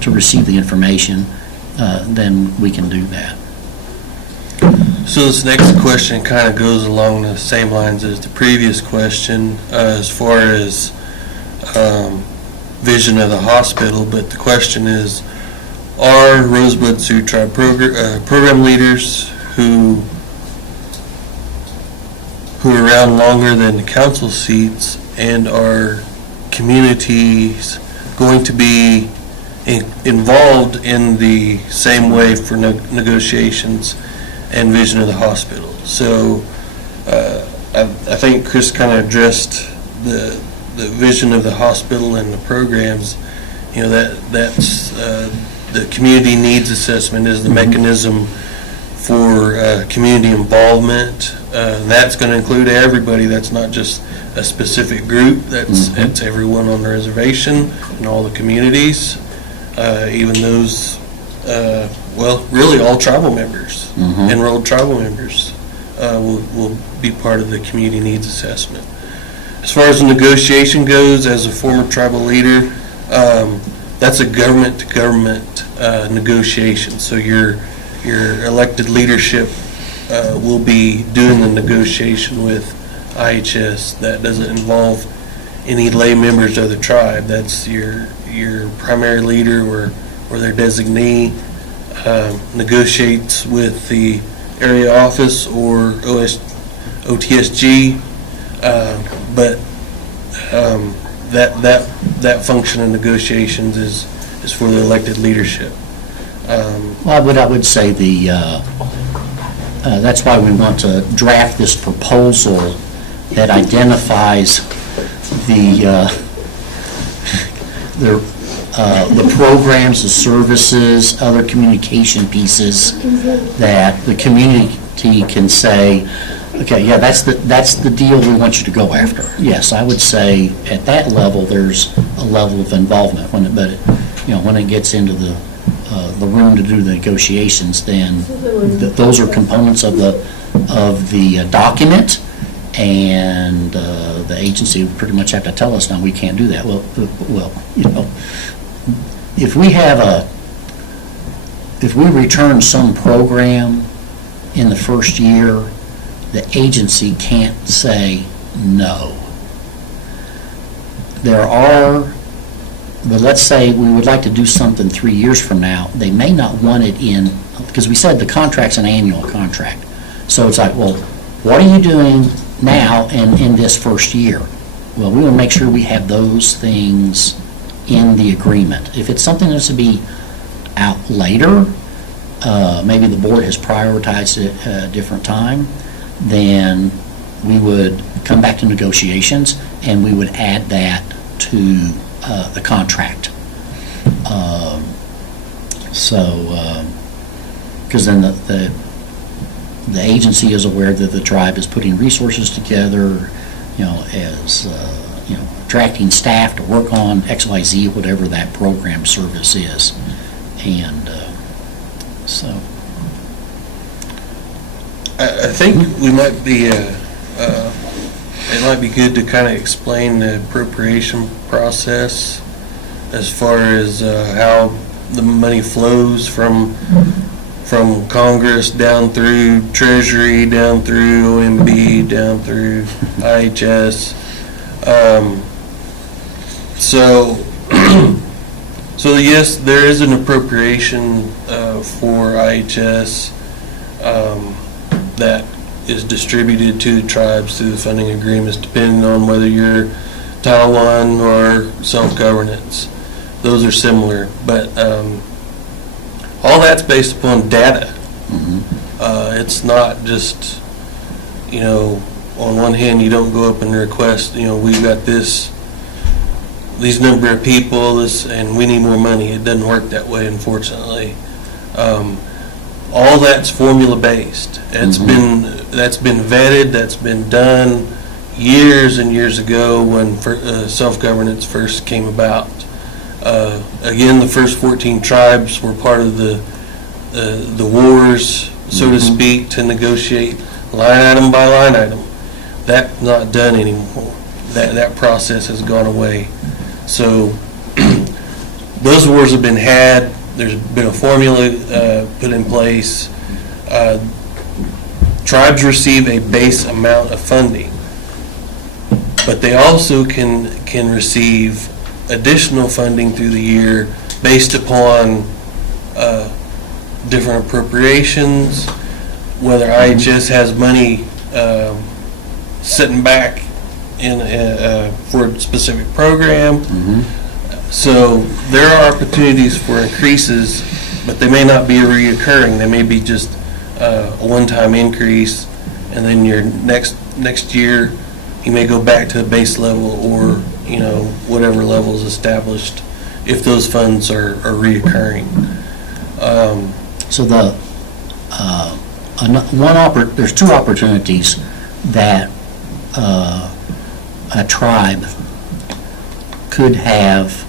to receive the information, then we can do that. So this next question kind of goes along the same lines as the previous question, as far as vision of the hospital, but the question is, are Rosebud Sioux Tribe program leaders who are around longer than the council seats, and are communities going to be involved in the same way for negotiations and vision of the hospital? So I think Chris kind of addressed the vision of the hospital and the programs. That's the community needs assessment is the mechanism for community involvement. That's going to include everybody. That's not just a specific group. That's everyone on the reservation and all the communities, even those, really all tribal members, enrolled tribal members will be part of the community needs assessment. As far as the negotiation goes, as a former tribal leader, that's a government-to-government negotiation. So your elected leadership will be doing the negotiation with IHS. That doesn't involve any lay members of the tribe. That's your primary leader or their designee negotiates with the area office or OTSG, but that function of negotiations is for the elected leadership. Well, I would say that's why we want to draft this proposal that identifies the programs, the services, other communication pieces that the community can say, okay, yeah, that's the deal we want you to go after. Yes, I would say at that level, there's a level of involvement. When it gets into the room to do the negotiations, then those are components of the document, and the agency would pretty much have to tell us, no, we can't do that. Well, if we return some program in the first year, the agency can't say no. But let's say we would like to do something 3 years from now. They may not want it in, because we said the contract's an annual contract. So it's like, well, what are you doing now and in this first year? Well, we want to make sure we have those things in the agreement. If it's something that's to be out later, maybe the board has prioritized it at a different time, then we would come back to negotiations and we would add that to the contract. Because then the agency is aware that the tribe is putting resources together, as attracting staff to work on XYZ, whatever that program service is, and so. I think we might be, it might be good to kind of explain the appropriation process as far as how the money flows from Congress down through Treasury, down through OMB, down through IHS. So yes, there is an appropriation for IHS that is distributed to the tribes through the funding agreements, depending on whether you're Title I or self-governance. Those are similar, but all that's based upon data. It's not just, on one hand, you don't go up and request, we've got these number of people, and we need more money. It doesn't work that way, unfortunately. All that's formula based. That's been vetted. That's been done years and years ago when self-governance first came about. Again, the first 14 tribes were part of the the wars, so to speak, to negotiate line item by line item. That's not done anymore. That process has gone away. So those wars have been had. There's been a formula put in place. Tribes receive a base amount of funding, but they also can receive additional funding through the year based upon different appropriations, whether IHS has money sitting back in for a specific program. So there are opportunities for increases, but they may not be reoccurring. They may be just a one-time increase, and then your next year you may go back to a base level, or whatever level is established if those funds are reoccurring. So there's two opportunities that a tribe could have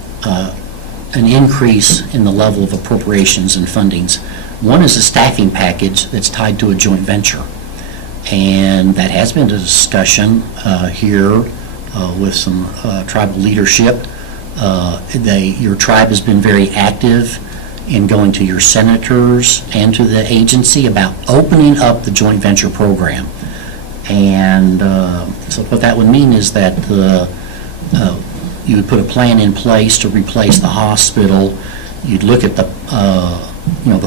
an increase in the level of appropriations and fundings. One is a staffing package that's tied to a joint venture, and that has been a discussion here with some tribal leadership. Your tribe has been very active in going to your senators and to the agency about opening up the joint venture program. And so what that would mean is that you would put a plan in place to replace the hospital. You'd look at the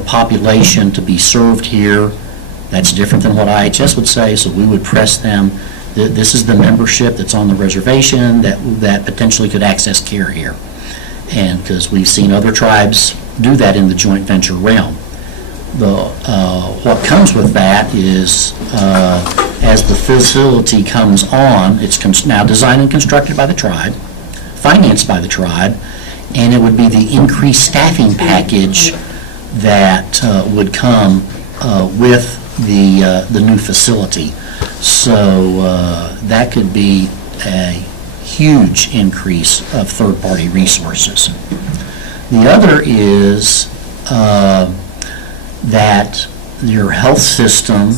population to be served here. That's different than what IHS would say, so we would press them. This is the membership that's on the reservation that potentially could access care here. And because we've seen other tribes do that in the joint venture realm. What comes with that is as the facility comes on, it's now designed and constructed by the tribe, financed by the tribe, and it would be the increased staffing package that would come with the new facility. So that could be a huge increase of third-party resources. The other is that your health system,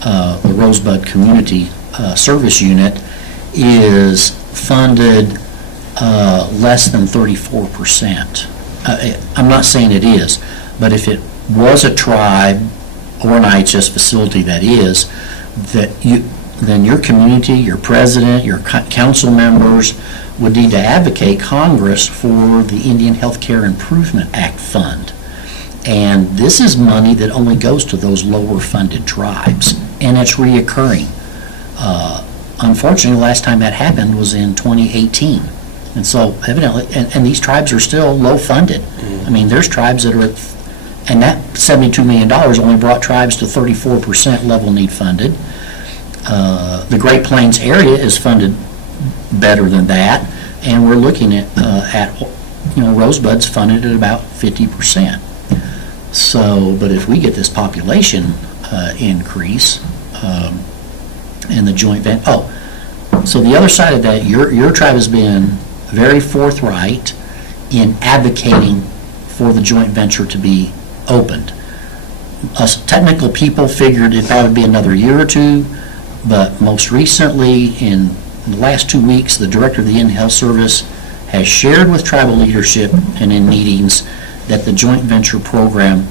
the Rosebud Community Service Unit, is funded less than 34%. I'm not saying it is, but if it was a tribe or an IHS facility that is, then your community, your president, your council members would need to advocate Congress for the Indian Healthcare Improvement Act fund. And this is money that only goes to those lower funded tribes, and it's reoccurring. Unfortunately, the last time that happened was in 2018. And so evidently, and these tribes are still low funded. I mean, there's tribes that are, and that $72 million only brought tribes to 34% level need funded. The Great Plains area is funded better than that, and we're looking at Rosebud's funded at about 50%. So, but if we get this population increase and the joint so the other side of that, your tribe has been very forthright in advocating for the joint venture to be opened. Us technical people figured it'd probably be another year or two, but most recently, in the last 2 weeks, the director of the Indian Health Service has shared with tribal leadership and in meetings that the joint venture program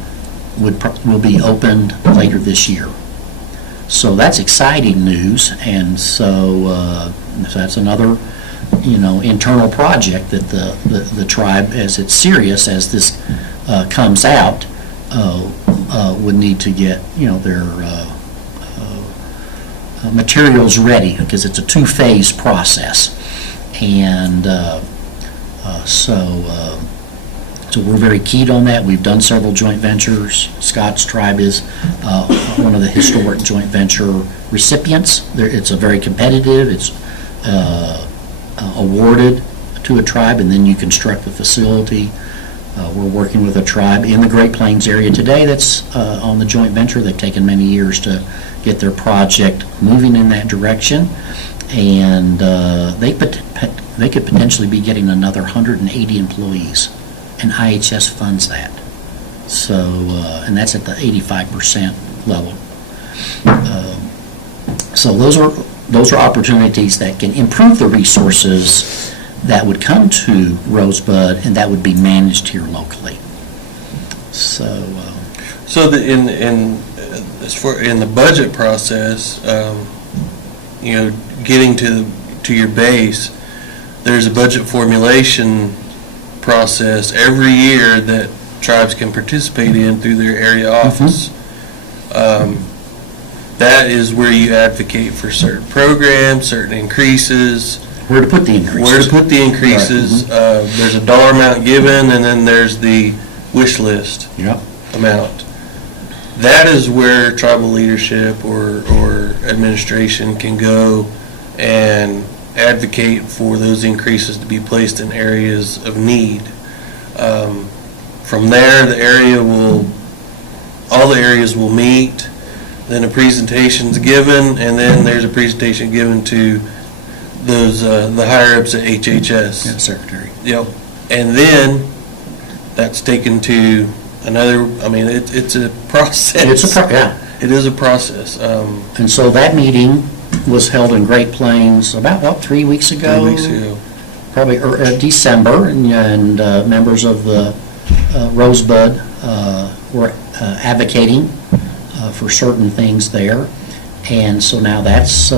will be opened later this year. So that's exciting news, and so that's another, internal project that the tribe, as it's serious as this comes out, would need to get their materials ready, because it's a two-phase process, and so we're very keyed on that. We've done several joint ventures. Scott's tribe is one of the historic joint venture recipients. It's a very competitive. It's awarded to a tribe, and then you construct the facility. We're working with a tribe in the Great Plains area today that's on the joint venture. They've taken many years to get their project moving in that direction, and they could potentially be getting another 180 employees, and IHS funds that. So, and that's at the 85% level. So those are opportunities that can improve the resources that would come to Rosebud, and that would be managed here locally. So, So as far in the budget process, getting to your base, there's a budget formulation process every year that tribes can participate in through their area office. That is where you advocate for certain programs, certain increases. where to put the increases? Where to put the increases. There's a dollar amount given, and then there's the wish list Yep. amount. That is where tribal leadership or administration can go and advocate for those increases to be placed in areas of need. From there, all the areas will meet, then a presentation's given, and then there's a presentation given to those, the higher-ups at HHS. Yeah, Secretary. Yep. And then that's taken to another, it's a process. Yeah. It is a process. And so that meeting was held in Great Plains about, 3 weeks ago? 3 weeks ago. Probably December, and members of the Rosebud were advocating for certain things there. And so now that's,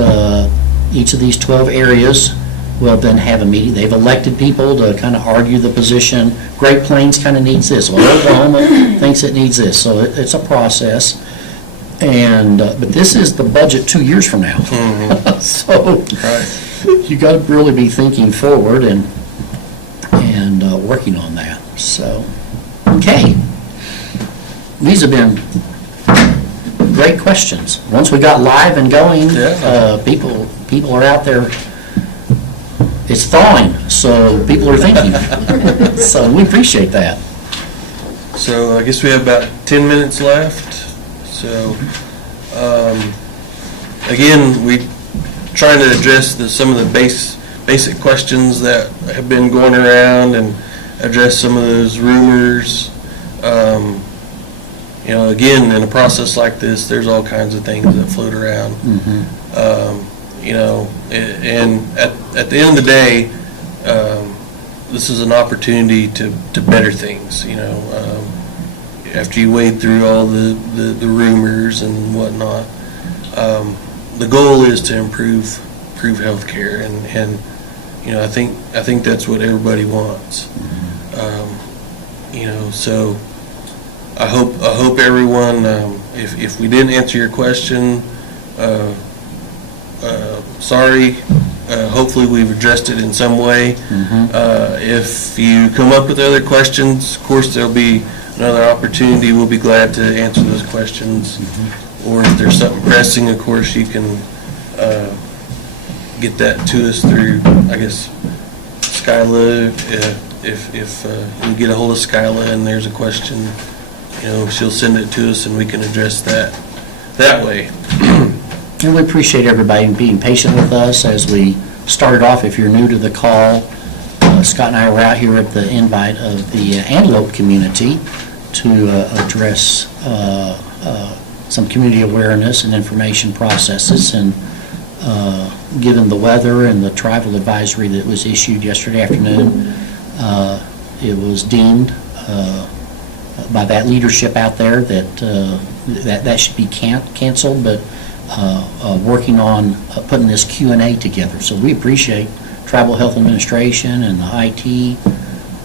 each of these 12 areas will then have a meeting. They've elected people to kind of argue the position. Great Plains kind of needs this, or Oklahoma thinks it needs this. So it's a process. And, but this is the budget 2 years from now. So you got to really be thinking forward and working on that. So, okay. These have been great questions. Once we got live and going, people are out there. It's thawing, so people are thinking. So we appreciate that. So I guess we have about 10 minutes left. So, again, we trying to address some of the basic questions that have been going around and address some of those rumors. Again, in a process like this, there's all kinds of things that float around. And at the end of the day, this is an opportunity to better things, after you wade through all the rumors and whatnot. The goal is to improve healthcare, and I think that's what everybody wants. So I hope everyone, if we didn't answer your question, sorry. Hopefully we've addressed it in some way. If you come up with other questions, of course there'll be another opportunity. We'll be glad to answer those questions. Or if there's something pressing, of course, you can get that to us through, I guess, Skyla. If you get a hold of Skyla and there's a question, she'll send it to us and we can address that way. And we appreciate everybody being patient with us as we started off. If you're new to the call, Scott and I were out here at the invite of the Antelope community to address some community awareness and information processes. And given the weather and the tribal advisory that was issued yesterday afternoon, it was deemed by that leadership out there that should be canceled, but working on putting this Q&A together. So we appreciate Tribal Health Administration and the IT.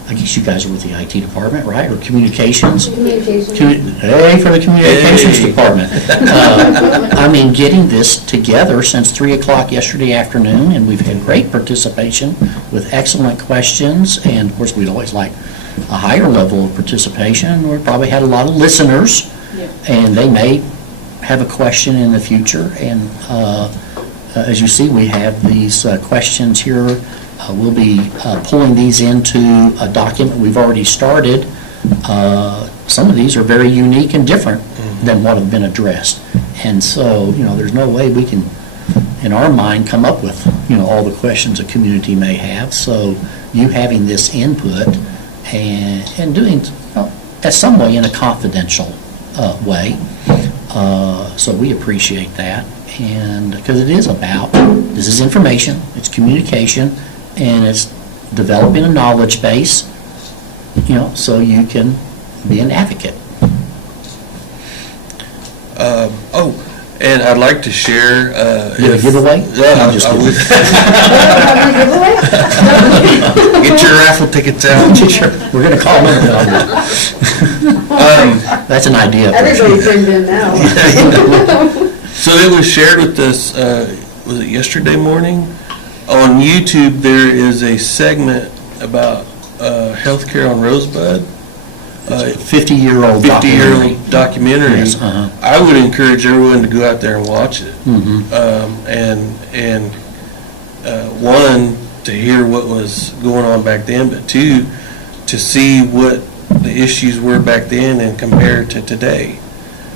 I guess you guys are with the IT department, right? Or communications? Hey, for the communications department. Getting this together since 3 o'clock yesterday afternoon, and we've had great participation with excellent questions. And of course, we'd always like a higher level of participation. We probably had a lot of listeners, and they may have a question in the future. And as you see, we have these questions here. We'll be pulling these into a document we've already started. Some of these are very unique and different than what have been addressed. And so, there's no way we can, in our mind, come up with, all the questions a community may have. So you having this input and doing, some way in a confidential way. So we appreciate that. And because it is about, this is information, it's communication, and it's developing a knowledge base, so you can be an advocate. And I'd like to share. You have a giveaway? Yeah, I'm just I kidding. would. Get your raffle tickets out. Sure. We're going to call them. That's an idea. Everybody turned in now. So it was shared with us, was it yesterday morning? On YouTube, there is a segment about healthcare on Rosebud. 50-year-old 50-year-old documentary. Yes, I would encourage everyone to go out there and watch it. And one, to hear what was going on back then, but two, to see what the issues were back then and compare it to today.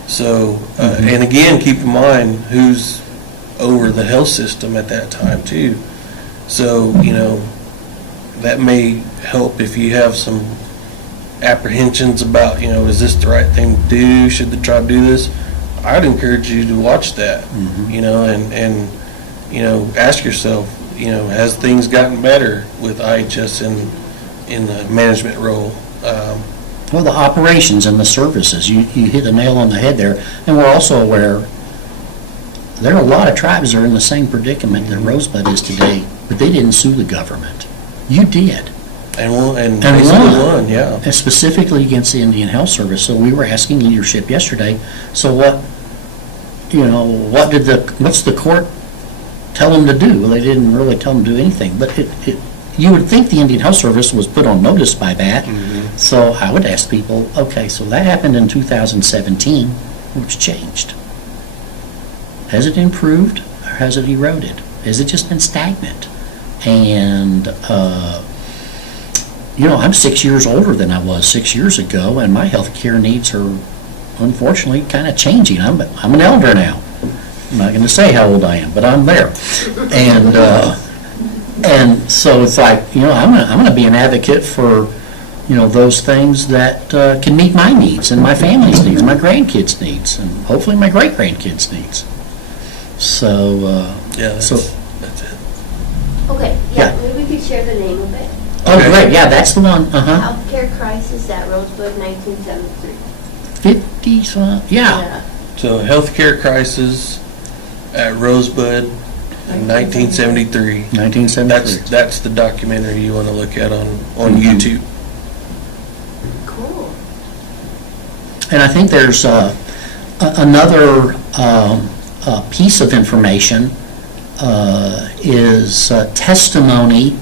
So, and again, keep in mind who's over the health system at that time too. So, that may help if you have some apprehensions about, is this the right thing to do? Should the tribe do this? I'd encourage you to watch that, and ask yourself, has things gotten better with IHS in the management role? Well, the operations and the services, you hit the nail on the head there. And we're also aware there are a lot of tribes that are in the same predicament that Rosebud is today, but they didn't sue the government. You did. And basically won, yeah. And specifically against the Indian Health Service. So we were asking leadership yesterday, so what's the court tell them to do? Well, they didn't really tell them to do anything, but you would think the Indian Health Service was put on notice by that. So I would ask people, okay, so that happened in 2017, what's changed? Has it improved or has it eroded? Has it just been stagnant? And, I'm 6 years older than I was 6 years ago, and my health care needs are unfortunately kind of changing. I'm an elder now. I'm not going to say how old I am, but I'm there. And so it's like, I'm going to be an advocate for, those things that can meet my needs and my family's needs, my grandkids' needs, and hopefully my great-grandkids' needs. So, Yeah, that's it. Okay, Yeah. maybe we could share the name of it. Oh, great, yeah, that's the one, Healthcare Crisis at Rosebud 1973. 50, yeah. So healthcare crisis at Rosebud in 1973. 1973. That's the documentary you want to look at on YouTube. Cool. And I think there's another piece of information is testimony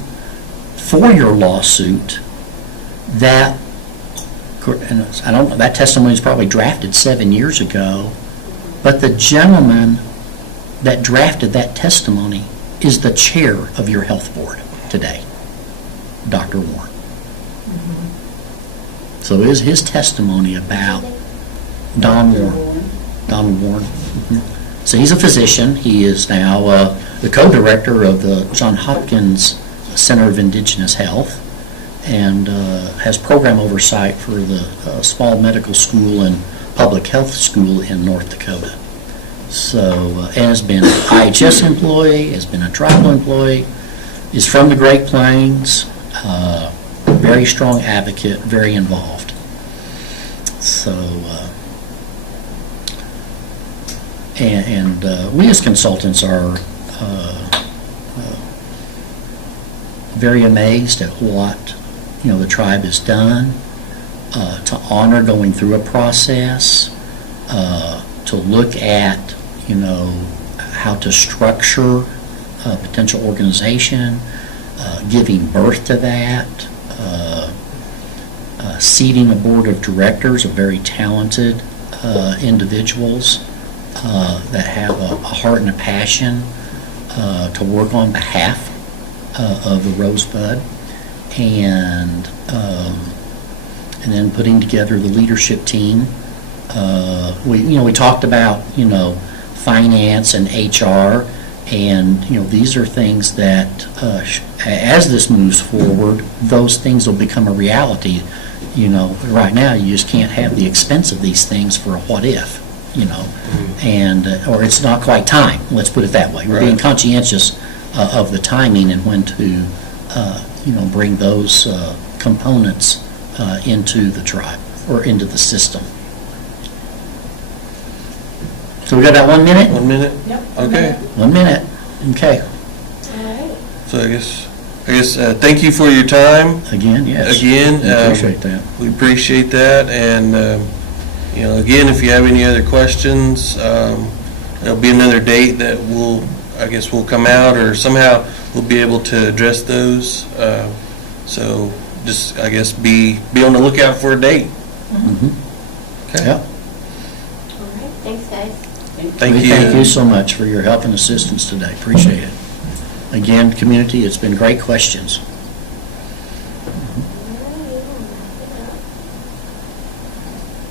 for your lawsuit that, and that testimony is probably drafted 7 years ago, but the gentleman that drafted that testimony is the chair of your health board today, Dr. Warren. So it is his testimony about Don Warren. So he's a physician. He is now the co-director of the Johns Hopkins Center of Indigenous Health, and has program oversight for the small medical school and public health school in North Dakota. So, and has been an IHS employee, has been a tribal employee, is from the Great Plains, very strong advocate, very involved. So, we as consultants are very amazed at what the tribe has done to honor going through a process, to look at how to structure a potential organization, giving birth to that, seating a board of directors of very talented individuals that have a heart and a passion to work on behalf of the Rosebud, and then putting together the leadership team. We talked about finance and HR, and these are things that as this moves forward, those things will become a reality. You know, right now, you just can't have the expense of these things for a what if, you know? And, or it's not quite time, let's put it that way. We're being Right. conscientious of the timing and when to, you know, bring those components into the tribe or into the system. So we got about 1 minute? 1 minute? Yep. Okay, 1 minute, okay. All right. so I guess, thank you for your time. Again, yes. Again, We appreciate that. We appreciate that, and, you know, again, if you have any other questions, there'll be another date that I guess we'll come out, or somehow we'll be able to address those. So just, I guess, be on the lookout for a date. Mhm. Okay. Yep. All right, thanks, guys. Thank We you. thank you so much for your help and assistance today. Appreciate it. Again, community, it's been great questions.